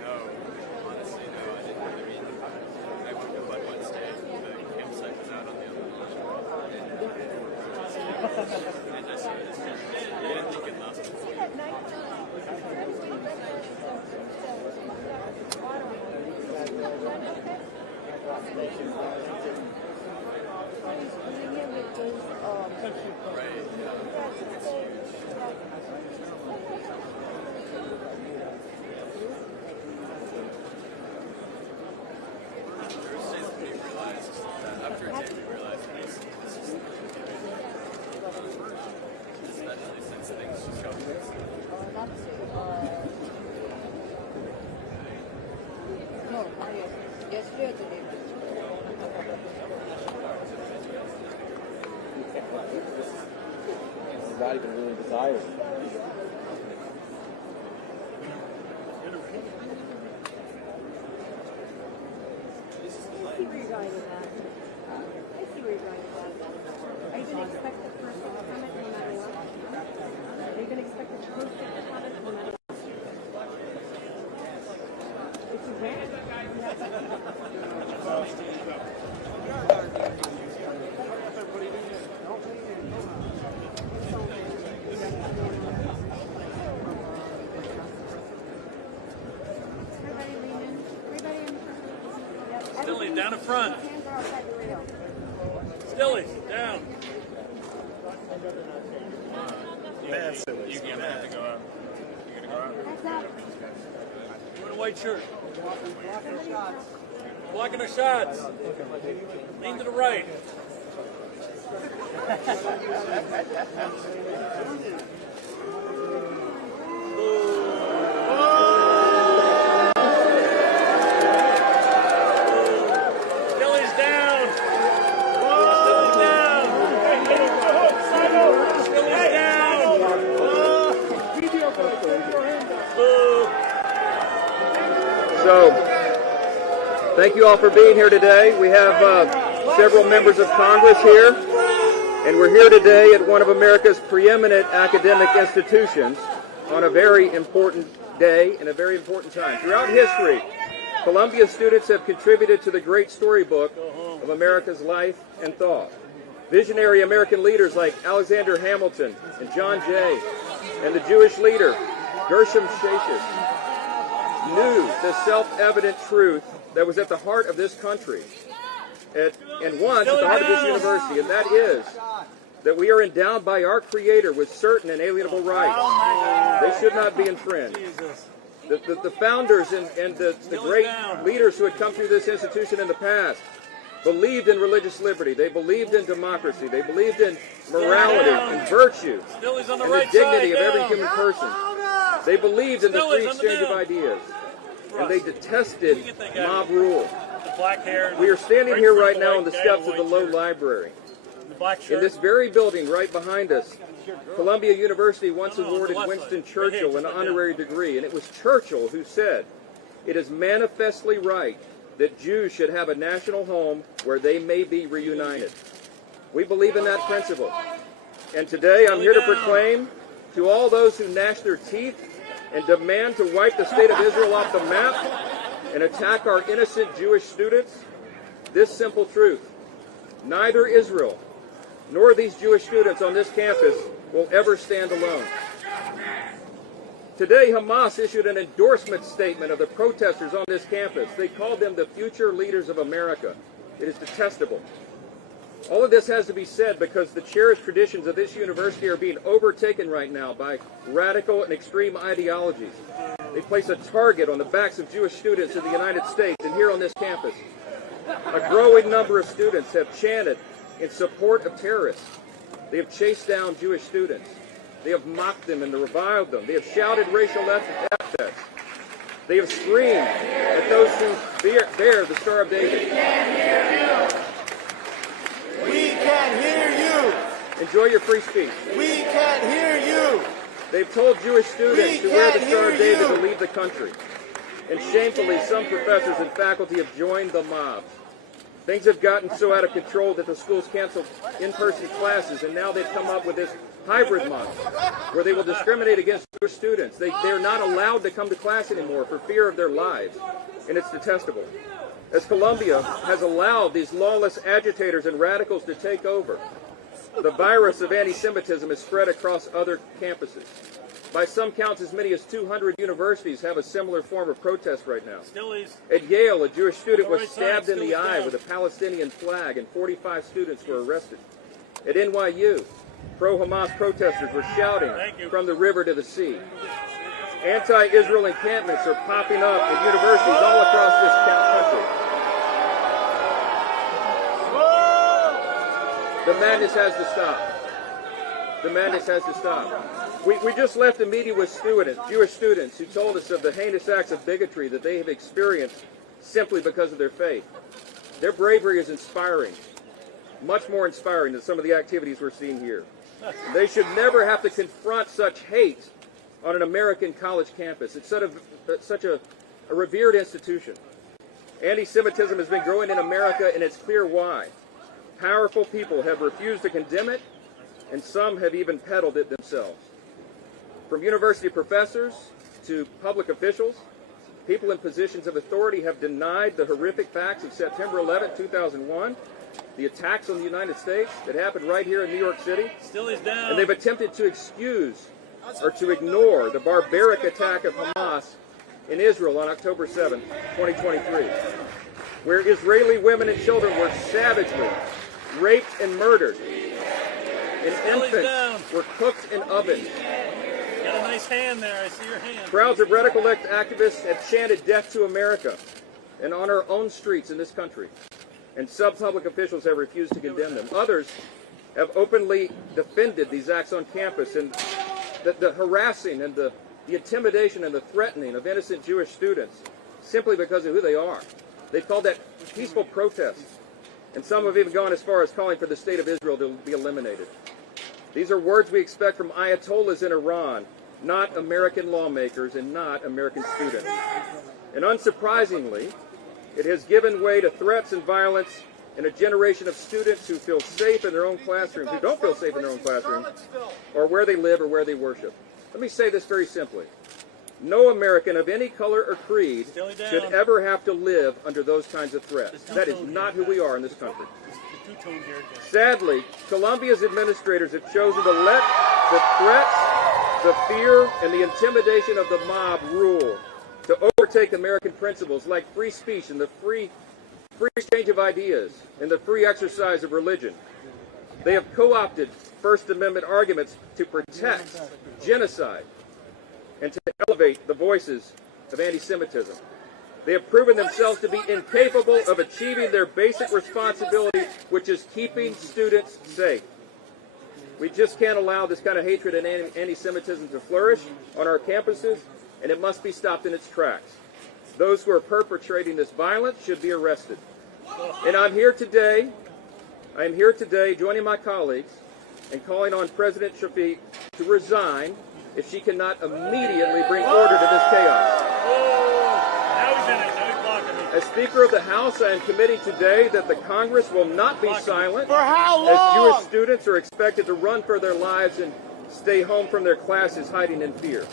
No, honestly, no. I didn't. I mean, I woke up on Wednesday. The campsite was out on the other one. And I saw it. I didn't think enough. After a day, we realized basically this is especially since things just got He's not even really desired. Are you going to expect the person to comment no matter what? Are you going to expect the person to comment no matter what? It's a grant. Stilly, down in front. Stilly, down. Man, silly. You're gonna have to go out. You're gonna go out. Wearing a white shirt. Blocking our shots. Lean to the right. So, thank you all for being here today. We have several members of Congress here, and we're here today at one of America's preeminent academic institutions on a very important day and a very important time. Throughout history, Columbia students have contributed to the great storybook of America's life and thought. Visionary American leaders like Alexander Hamilton and John Jay and the Jewish leader Gershom Shashis knew the self-evident truth that was at the heart of this country and once at the heart of this university, and that is that we are endowed by our Creator with certain inalienable rights. They should not be infringed. The founders and the great leaders who had come through this institution in the past believed in religious liberty. They believed in democracy. They believed in morality and virtue and the dignity of every human person. They believed in the free exchange of ideas. And they detested mob rule. We are standing here right now on the steps of the Low Library. In this very building right behind us, Columbia University once awarded Winston Churchill an honorary degree, and it was Churchill who said it is manifestly right that Jews should have a national home where they may be reunited. We believe in that principle. And today I'm here to proclaim to all those who gnash their teeth and demand to wipe the state of Israel off the map and attack our innocent Jewish students this simple truth: neither Israel nor these Jewish students on this campus will ever stand alone. Today, Hamas issued an endorsement statement of the protesters on this campus. They called them the future leaders of America. It is detestable. All of this has to be said because the cherished traditions of this university are being overtaken right now by radical and extreme ideologies. They place a target on the backs of Jewish students in the United States and here on this campus. A growing number of students have chanted in support of terrorists. They have chased down Jewish students. They have mocked them and reviled them. They have shouted racial epithets. They have screamed at those who bear the Star of David. We can't hear you. Enjoy your free speech. We can't hear you. They've told Jewish students who wear the Star of David to leave the country. And shamefully, some professors and faculty have joined the mob. Things have gotten so out of control that the schools canceled in-person classes, and now they've come up with this hybrid model where they will discriminate against Jewish students. They're not allowed to come to class anymore for fear of their lives, and it's detestable. As Columbia has allowed these lawless agitators and radicals to take over, the virus of anti-Semitism has spread across other campuses. By some counts, as many as 200 universities have a similar form of protest right now. At Yale, a Jewish student was stabbed in the eye with a Palestinian flag, and 45 students were arrested. At NYU, pro-Hamas protesters were shouting from the river to the sea. Anti-Israel encampments are popping up at universities all across this country. The madness has to stop. The madness has to stop. We just left a meeting with Jewish students who told us of the heinous acts of bigotry that they have experienced simply because of their faith. Their bravery is inspiring, much more inspiring than some of the activities we're seeing here. They should never have to confront such hate on an American college campus. It's such a revered institution. Anti-Semitism has been growing in America, and it's clear why. Powerful people have refused to condemn it, and some have even peddled it themselves. From university professors to public officials, people in positions of authority have denied the horrific facts of September 11, 2001, the attacks on the United States that happened right here in New York City. And they've attempted to excuse or to ignore the barbaric attack of Hamas in Israel on October 7, 2023, where Israeli women and children were savagely raped and murdered, and infants were cooked in ovens. Got a nice hand there. I see your hand. Crowds of radical activists have chanted "Death to America" and on our own streets in this country, and some public officials have refused to condemn them. Others have openly defended these acts on campus and the harassing and the intimidation and the threatening of innocent Jewish students simply because of who they are. They've called that peaceful protest, and some have even gone as far as calling for the state of Israel to be eliminated. These are words we expect from ayatollahs in Iran, not American lawmakers and not American students. And unsurprisingly, it has given way to threats and violence in a generation of students who feel safe in their own classrooms, who don't feel safe in their own classrooms, or where they live or where they worship. Let me say this very simply. No American of any color or creed should ever have to live under those kinds of threats. That is not who we are in this country. Sadly, Columbia's administrators have chosen to let the threats, the fear, and the intimidation of the mob rule, to overtake American principles like free speech and the free exchange of ideas and the free exercise of religion. They have co-opted First Amendment arguments to protect genocide and to elevate the voices of anti-Semitism. They have proven themselves to be incapable of achieving their basic responsibility, which is keeping students safe. We just can't allow this kind of hatred and anti-Semitism to flourish on our campuses, and it must be stopped in its tracks. Those who are perpetrating this violence should be arrested. And I'm here today joining my colleagues and calling on President Shafiq to resign if she cannot immediately bring order to this chaos. Now As Speaker of the House, I am committing today that the Congress will not be silent. For how long? As Jewish students are expected to run for their lives and stay home from their classes hiding in fear.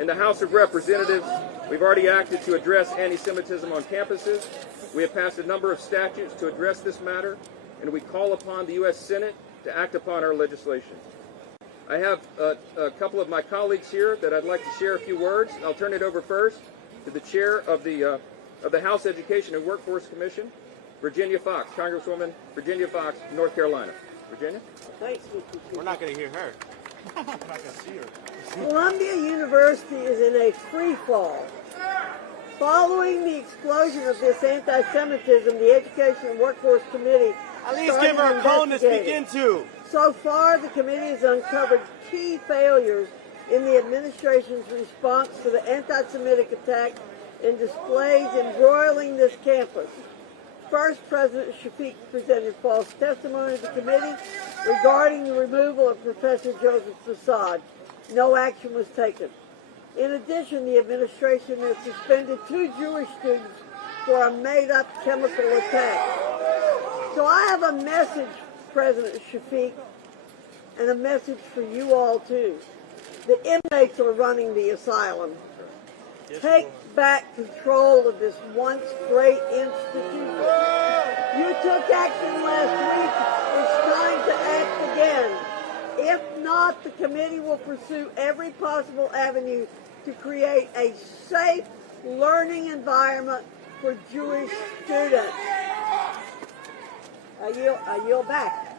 In the House of Representatives, we've already acted to address anti-Semitism on campuses. We have passed a number of statutes to address this matter, and we call upon the U.S. Senate to act upon our legislation. I have a couple of my colleagues here that I'd like to share a few words. I'll turn it over first to the chair of the House Education and Workforce Commission, Virginia Fox, Congresswoman Virginia Fox, North Carolina. Virginia? Thanks. We're not going to hear her. We're not going to see her. Columbia University is in a free fall. Following the explosion of this anti-Semitism, the Education and Workforce Committee at least give her a cone to speak into. So far, the committee has uncovered key failures in the administration's response to the anti-Semitic attacks and displays embroiling this campus. First, President Shafiq presented false testimony to the committee regarding the removal of Professor Joseph Sassad. No action was taken. In addition, the administration has suspended 2 Jewish students for a made-up chemical attack. So I have a message, President Shafiq, and a message for you all too. The inmates are running the asylum. Take back control of this once great institution. You took action last week. It's time to act again. If not, the committee will pursue every possible avenue to create a safe learning environment for Jewish students. I yield back.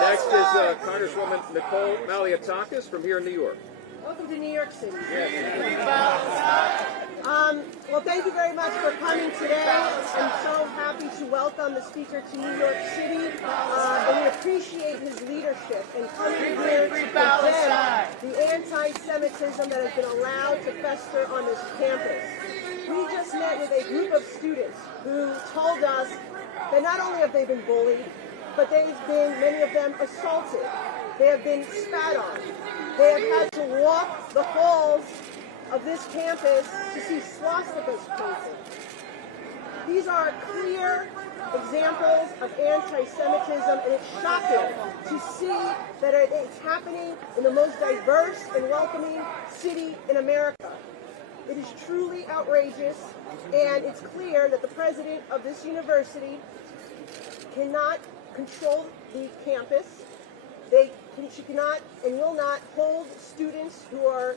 Next is Congresswoman Nicole Malliotakis from here in New York. Welcome to New York City. Yes. Well, thank you very much for coming today. I'm so happy to welcome the Speaker to New York City, and we appreciate his leadership and coming here to condemn the anti-Semitism that has been allowed to fester on this campus. We just met with a group of students who told us that not only have they been bullied, but they've been, many of them, assaulted. They have been spat on. They have had to walk the halls of this campus to see swastikas painted. These are clear examples of anti-Semitism, and it's shocking to see that it's happening in the most diverse and welcoming city in America. It is truly outrageous, and it's clear that the president of this university cannot control the campus. She cannot and will not hold students who are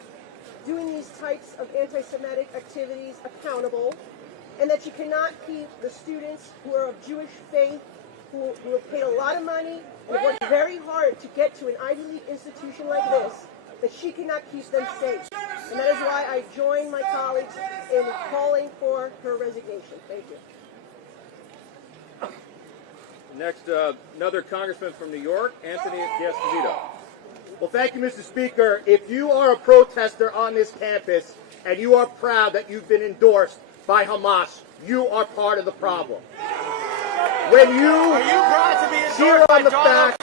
doing these types of anti-Semitic activities accountable, and that she cannot keep the students who are of Jewish faith, who have paid a lot of money and have worked very hard to get to an Ivy League institution like this, that she cannot keep them safe. And that is why I join my colleagues in calling for her resignation. Thank you. Next, another congressman from New York, Anthony D'Esposito. Well, thank you, Mr. Speaker. If you are a protester on this campus and you are proud that you've been endorsed by Hamas, you are part of the problem. When you cheer on the fact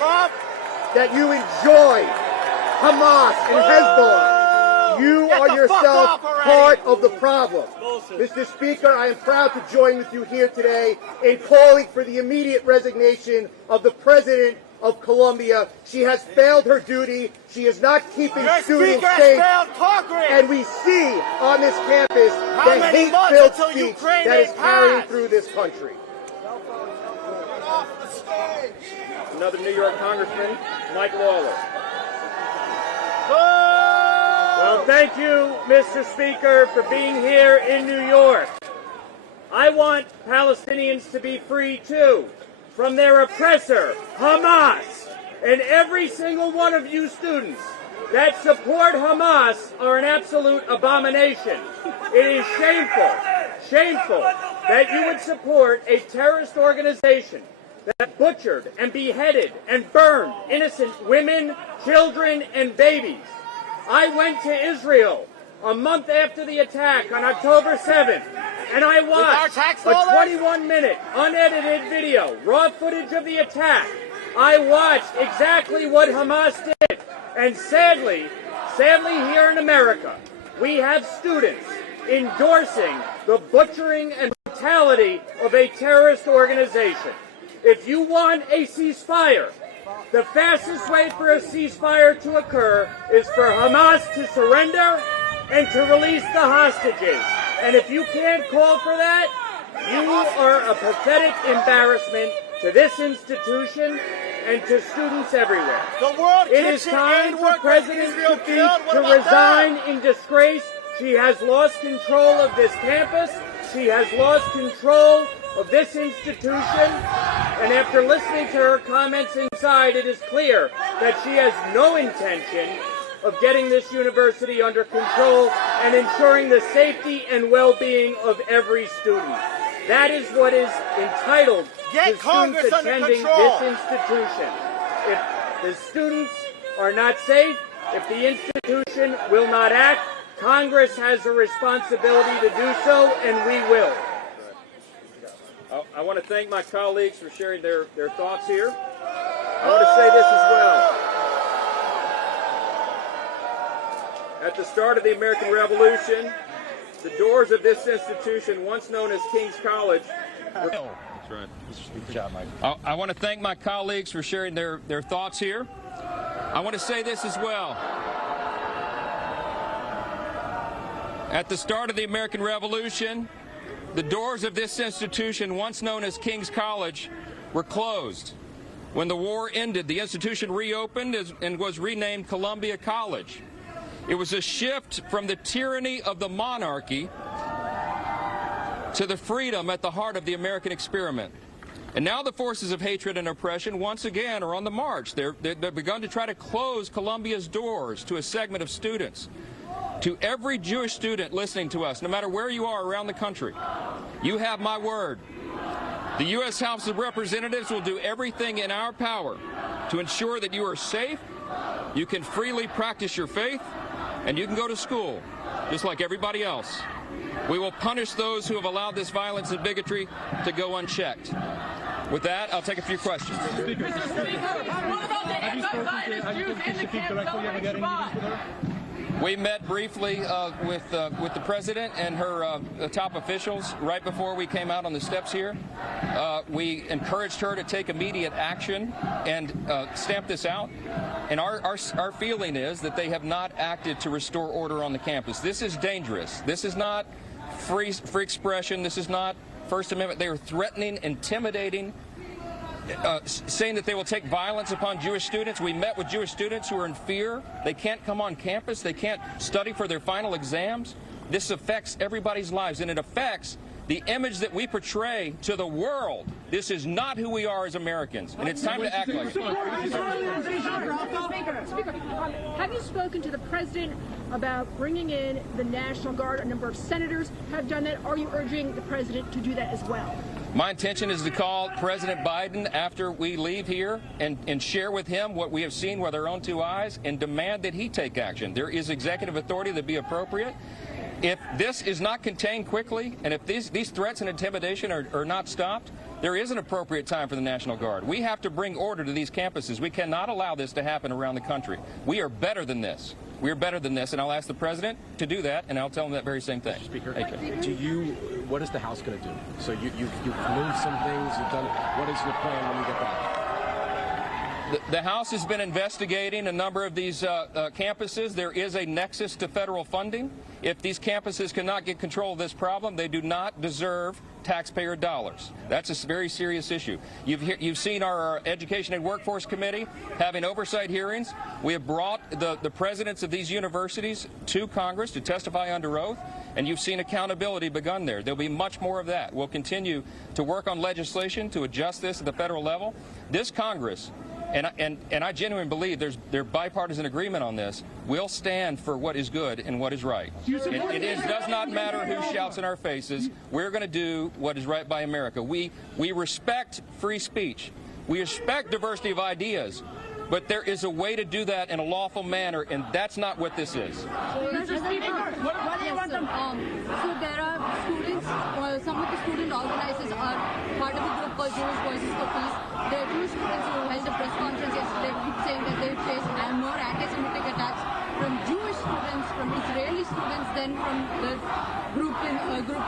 that you enjoy Hamas and Hezbollah, you are yourself part of the problem. Mr. Speaker, I am proud to join with you here today in calling for the immediate resignation of the President of Columbia. She has failed her duty. She is not keeping students safe. And we see on this campus the hate-filled speech that is carrying through this country. Another New York Congressman, Mike Lawler. Well, thank you, Mr. Speaker, for being here in New York. I want Palestinians to be free, too, from their oppressor, Hamas. And every single one of you students that support Hamas are an absolute abomination. It is shameful that you would support a terrorist organization that butchered and beheaded and burned innocent women, children, and babies. I went to Israel a month after the attack on October 7th, and I watched a 21-minute unedited video, raw footage of the attack. I watched exactly what Hamas did, and sadly here in America, we have students endorsing the butchering and brutality of a terrorist organization. If you want a ceasefire, the fastest way for a ceasefire to occur is for Hamas to surrender and to release the hostages. And if you can't call for that, you are a pathetic embarrassment to this institution and to students everywhere. It is time for President Shafik to resign in disgrace. She has lost control of this campus. She has lost control of this institution. And after listening to her comments inside, it is clear that she has no intention of getting this university under control and ensuring the safety and well-being of every student. That is what is entitled to students attending this institution. If the students are not safe, if the institution will not act, Congress has a responsibility to do so, and we will. I want to thank my colleagues for sharing their thoughts here. I want to say this as well. At the start of the American Revolution, the doors of this institution, once known as King's College, were... That's right. Good job, Mike. I want to thank my colleagues for sharing their thoughts here. I want to say this as well. At the start of the American Revolution, the doors of this institution, once known as King's College, were closed. When the war ended, the institution reopened and was renamed Columbia College. It was a shift from the tyranny of the monarchy to the freedom at the heart of the American experiment. And now the forces of hatred and oppression once again are on the march. They've begun to try to close Columbia's doors to a segment of students. To every Jewish student listening to us, no matter where you are around the country, you have my word. The U.S. House of Representatives will do everything in our power to ensure that you are safe, you can freely practice your faith, and you can go to school, just like everybody else. We will punish those who have allowed this violence and bigotry to go unchecked. With that, I'll take a few questions. Have you spoken to Shafik directly? Have you got any meetings with her? We met briefly with the president and her top officials right before we came out on the steps here. We encouraged her to take immediate action and stamp this out. And our feeling is that they have not acted to restore order on the campus. This is dangerous. This is not free expression. This is not First Amendment. They are threatening, intimidating, saying that they will take violence upon Jewish students. We met with Jewish students who are in fear. They can't come on campus. They can't study for their final exams. This affects everybody's lives, and it affects the image that we portray to the world. This is not who we are as Americans, and it's time to act like it. Speaker, have you spoken to the president about bringing in the National Guard? A number of senators have done that. Are you urging the president to do that as well? My intention is to call President Biden after we leave here and share with him what we have seen with our own two eyes and demand that he take action. There is executive authority that be appropriate. If this is not contained quickly, and if these threats and intimidation are not stopped, there is an appropriate time for the National Guard. We have to bring order to these campuses. We cannot allow this to happen around the country. We are better than this. We are better than this, and I'll ask the president to do that, and I'll tell him that very same thing. Speaker, what is the House going to do? So you've moved some things, you've done. What is your plan when you get back? The House has been investigating a number of these campuses. There is a nexus to federal funding. If these campuses cannot get control of this problem, they do not deserve taxpayer dollars. That's a very serious issue. You've seen our Education and Workforce Committee having oversight hearings. We have brought the presidents of these universities to Congress to testify under oath, and you've seen accountability begun there. There'll be much more of that. We'll continue to work on legislation to adjust this at the federal level. This Congress, and I genuinely believe there's bipartisan agreement on this, will stand for what is good and what is right. It does not matter who shouts in our faces. We're going to do what is right by America. We respect free speech. We respect diversity of ideas. But there is a way to do that in a lawful manner, and that's not what this is. Mr. Speaker, what do you want them? So there are students, some of the student organizers are part of a group called Jewish Voices for Peace. There are two students who held a press conference yesterday saying that they face more anti-Semitic attacks from Jewish students, from Israeli students, than from the group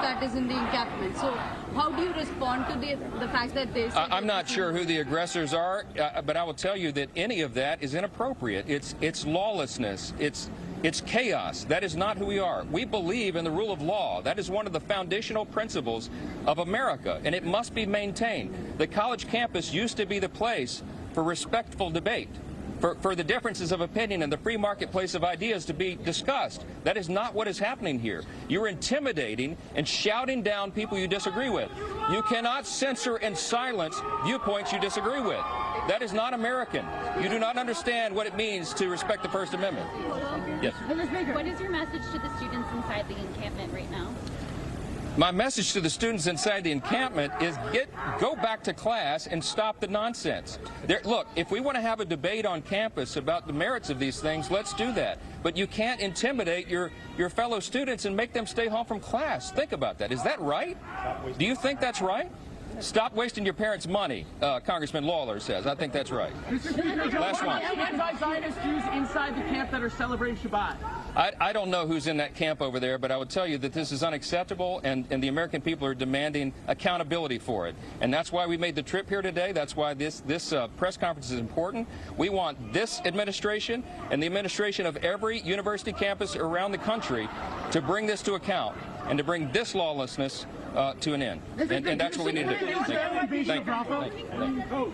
that is in the encampment. So how do you respond to the fact that they say I'm not sure who the aggressors are, but I will tell you that any of that is inappropriate. It's lawlessness. It's chaos. That is not who we are. We believe in the rule of law. That is one of the foundational principles of America, and it must be maintained. The college campus used to be the place for respectful debate, for the differences of opinion and the free marketplace of ideas to be discussed. That is not what is happening here. You're intimidating and shouting down people you disagree with. You cannot censor and silence viewpoints you disagree with. That is not American. You do not understand what it means to respect the First Amendment. Yes. What is your message to the students inside the encampment right now? My message to the students inside the encampment is go back to class and stop the nonsense. Look, if we want to have a debate on campus about the merits of these things, let's do that. But you can't intimidate your fellow students and make them stay home from class. Think about that. Is that right? Do you think that's right? Stop wasting your parents' money, Congressman Lawler says. I think that's right. Last one. Anti-Zionist Jews inside the camp that are celebrating Shabbat. I don't know who's in that camp over there, but I would tell you that this is unacceptable, and the American people are demanding accountability for it. And that's why we made the trip here today. That's why this press conference is important. We want this administration and the administration of every university campus around the country to bring this to account and to bring this lawlessness to an end. And that's what we need to do. Thank you. Thank you.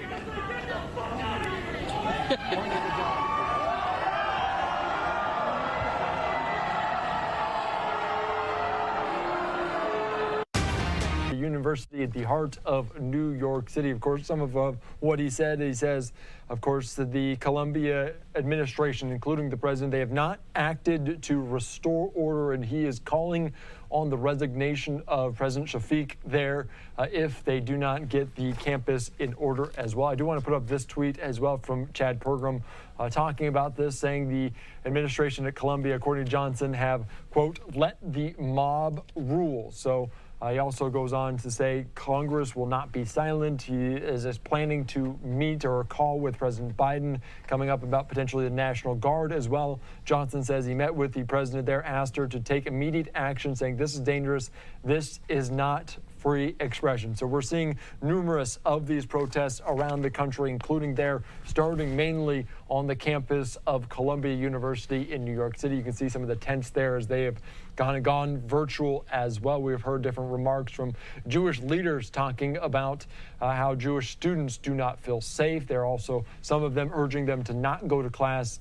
University at the heart of New York City. Of course, some of what he says, of course, that the Columbia administration, including the president, they have not acted to restore order, and he is calling on the resignation of President Shafiq there if they do not get the campus in order as well. I do want to put up this tweet as well from Chad Pergram talking about this, saying the administration at Columbia, according to Johnson, have, quote, let the mob rule. So he also goes on to say Congress will not be silent. He is planning to meet or call with President Biden coming up about potentially the National Guard as well. Johnson says he met with the president there, asked her to take immediate action, saying this is dangerous. This is not free expression. So we're seeing numerous of these protests around the country, including there, starting mainly on the campus of Columbia University in New York City. You can see some of the tents there as they have gone virtual as well. We've heard different remarks from Jewish leaders talking about how Jewish students do not feel safe. There are also some of them urging them to not go to class,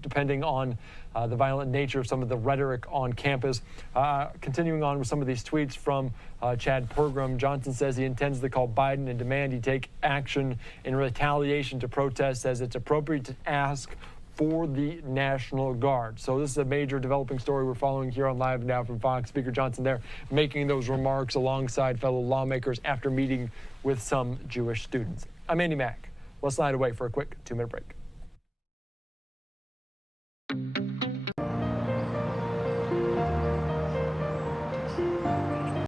depending on the violent nature of some of the rhetoric on campus. Continuing on with some of these tweets from Chad Pergram, Johnson says he intends to call Biden and demand he take action in retaliation to protests, says it's appropriate to ask for the National Guard. So this is a major developing story we're following here on Live Now from Fox. Speaker Johnson there making those remarks alongside fellow lawmakers after meeting with some Jewish students. I'm Andy Mack. Let's slide away for a quick 2-minute break.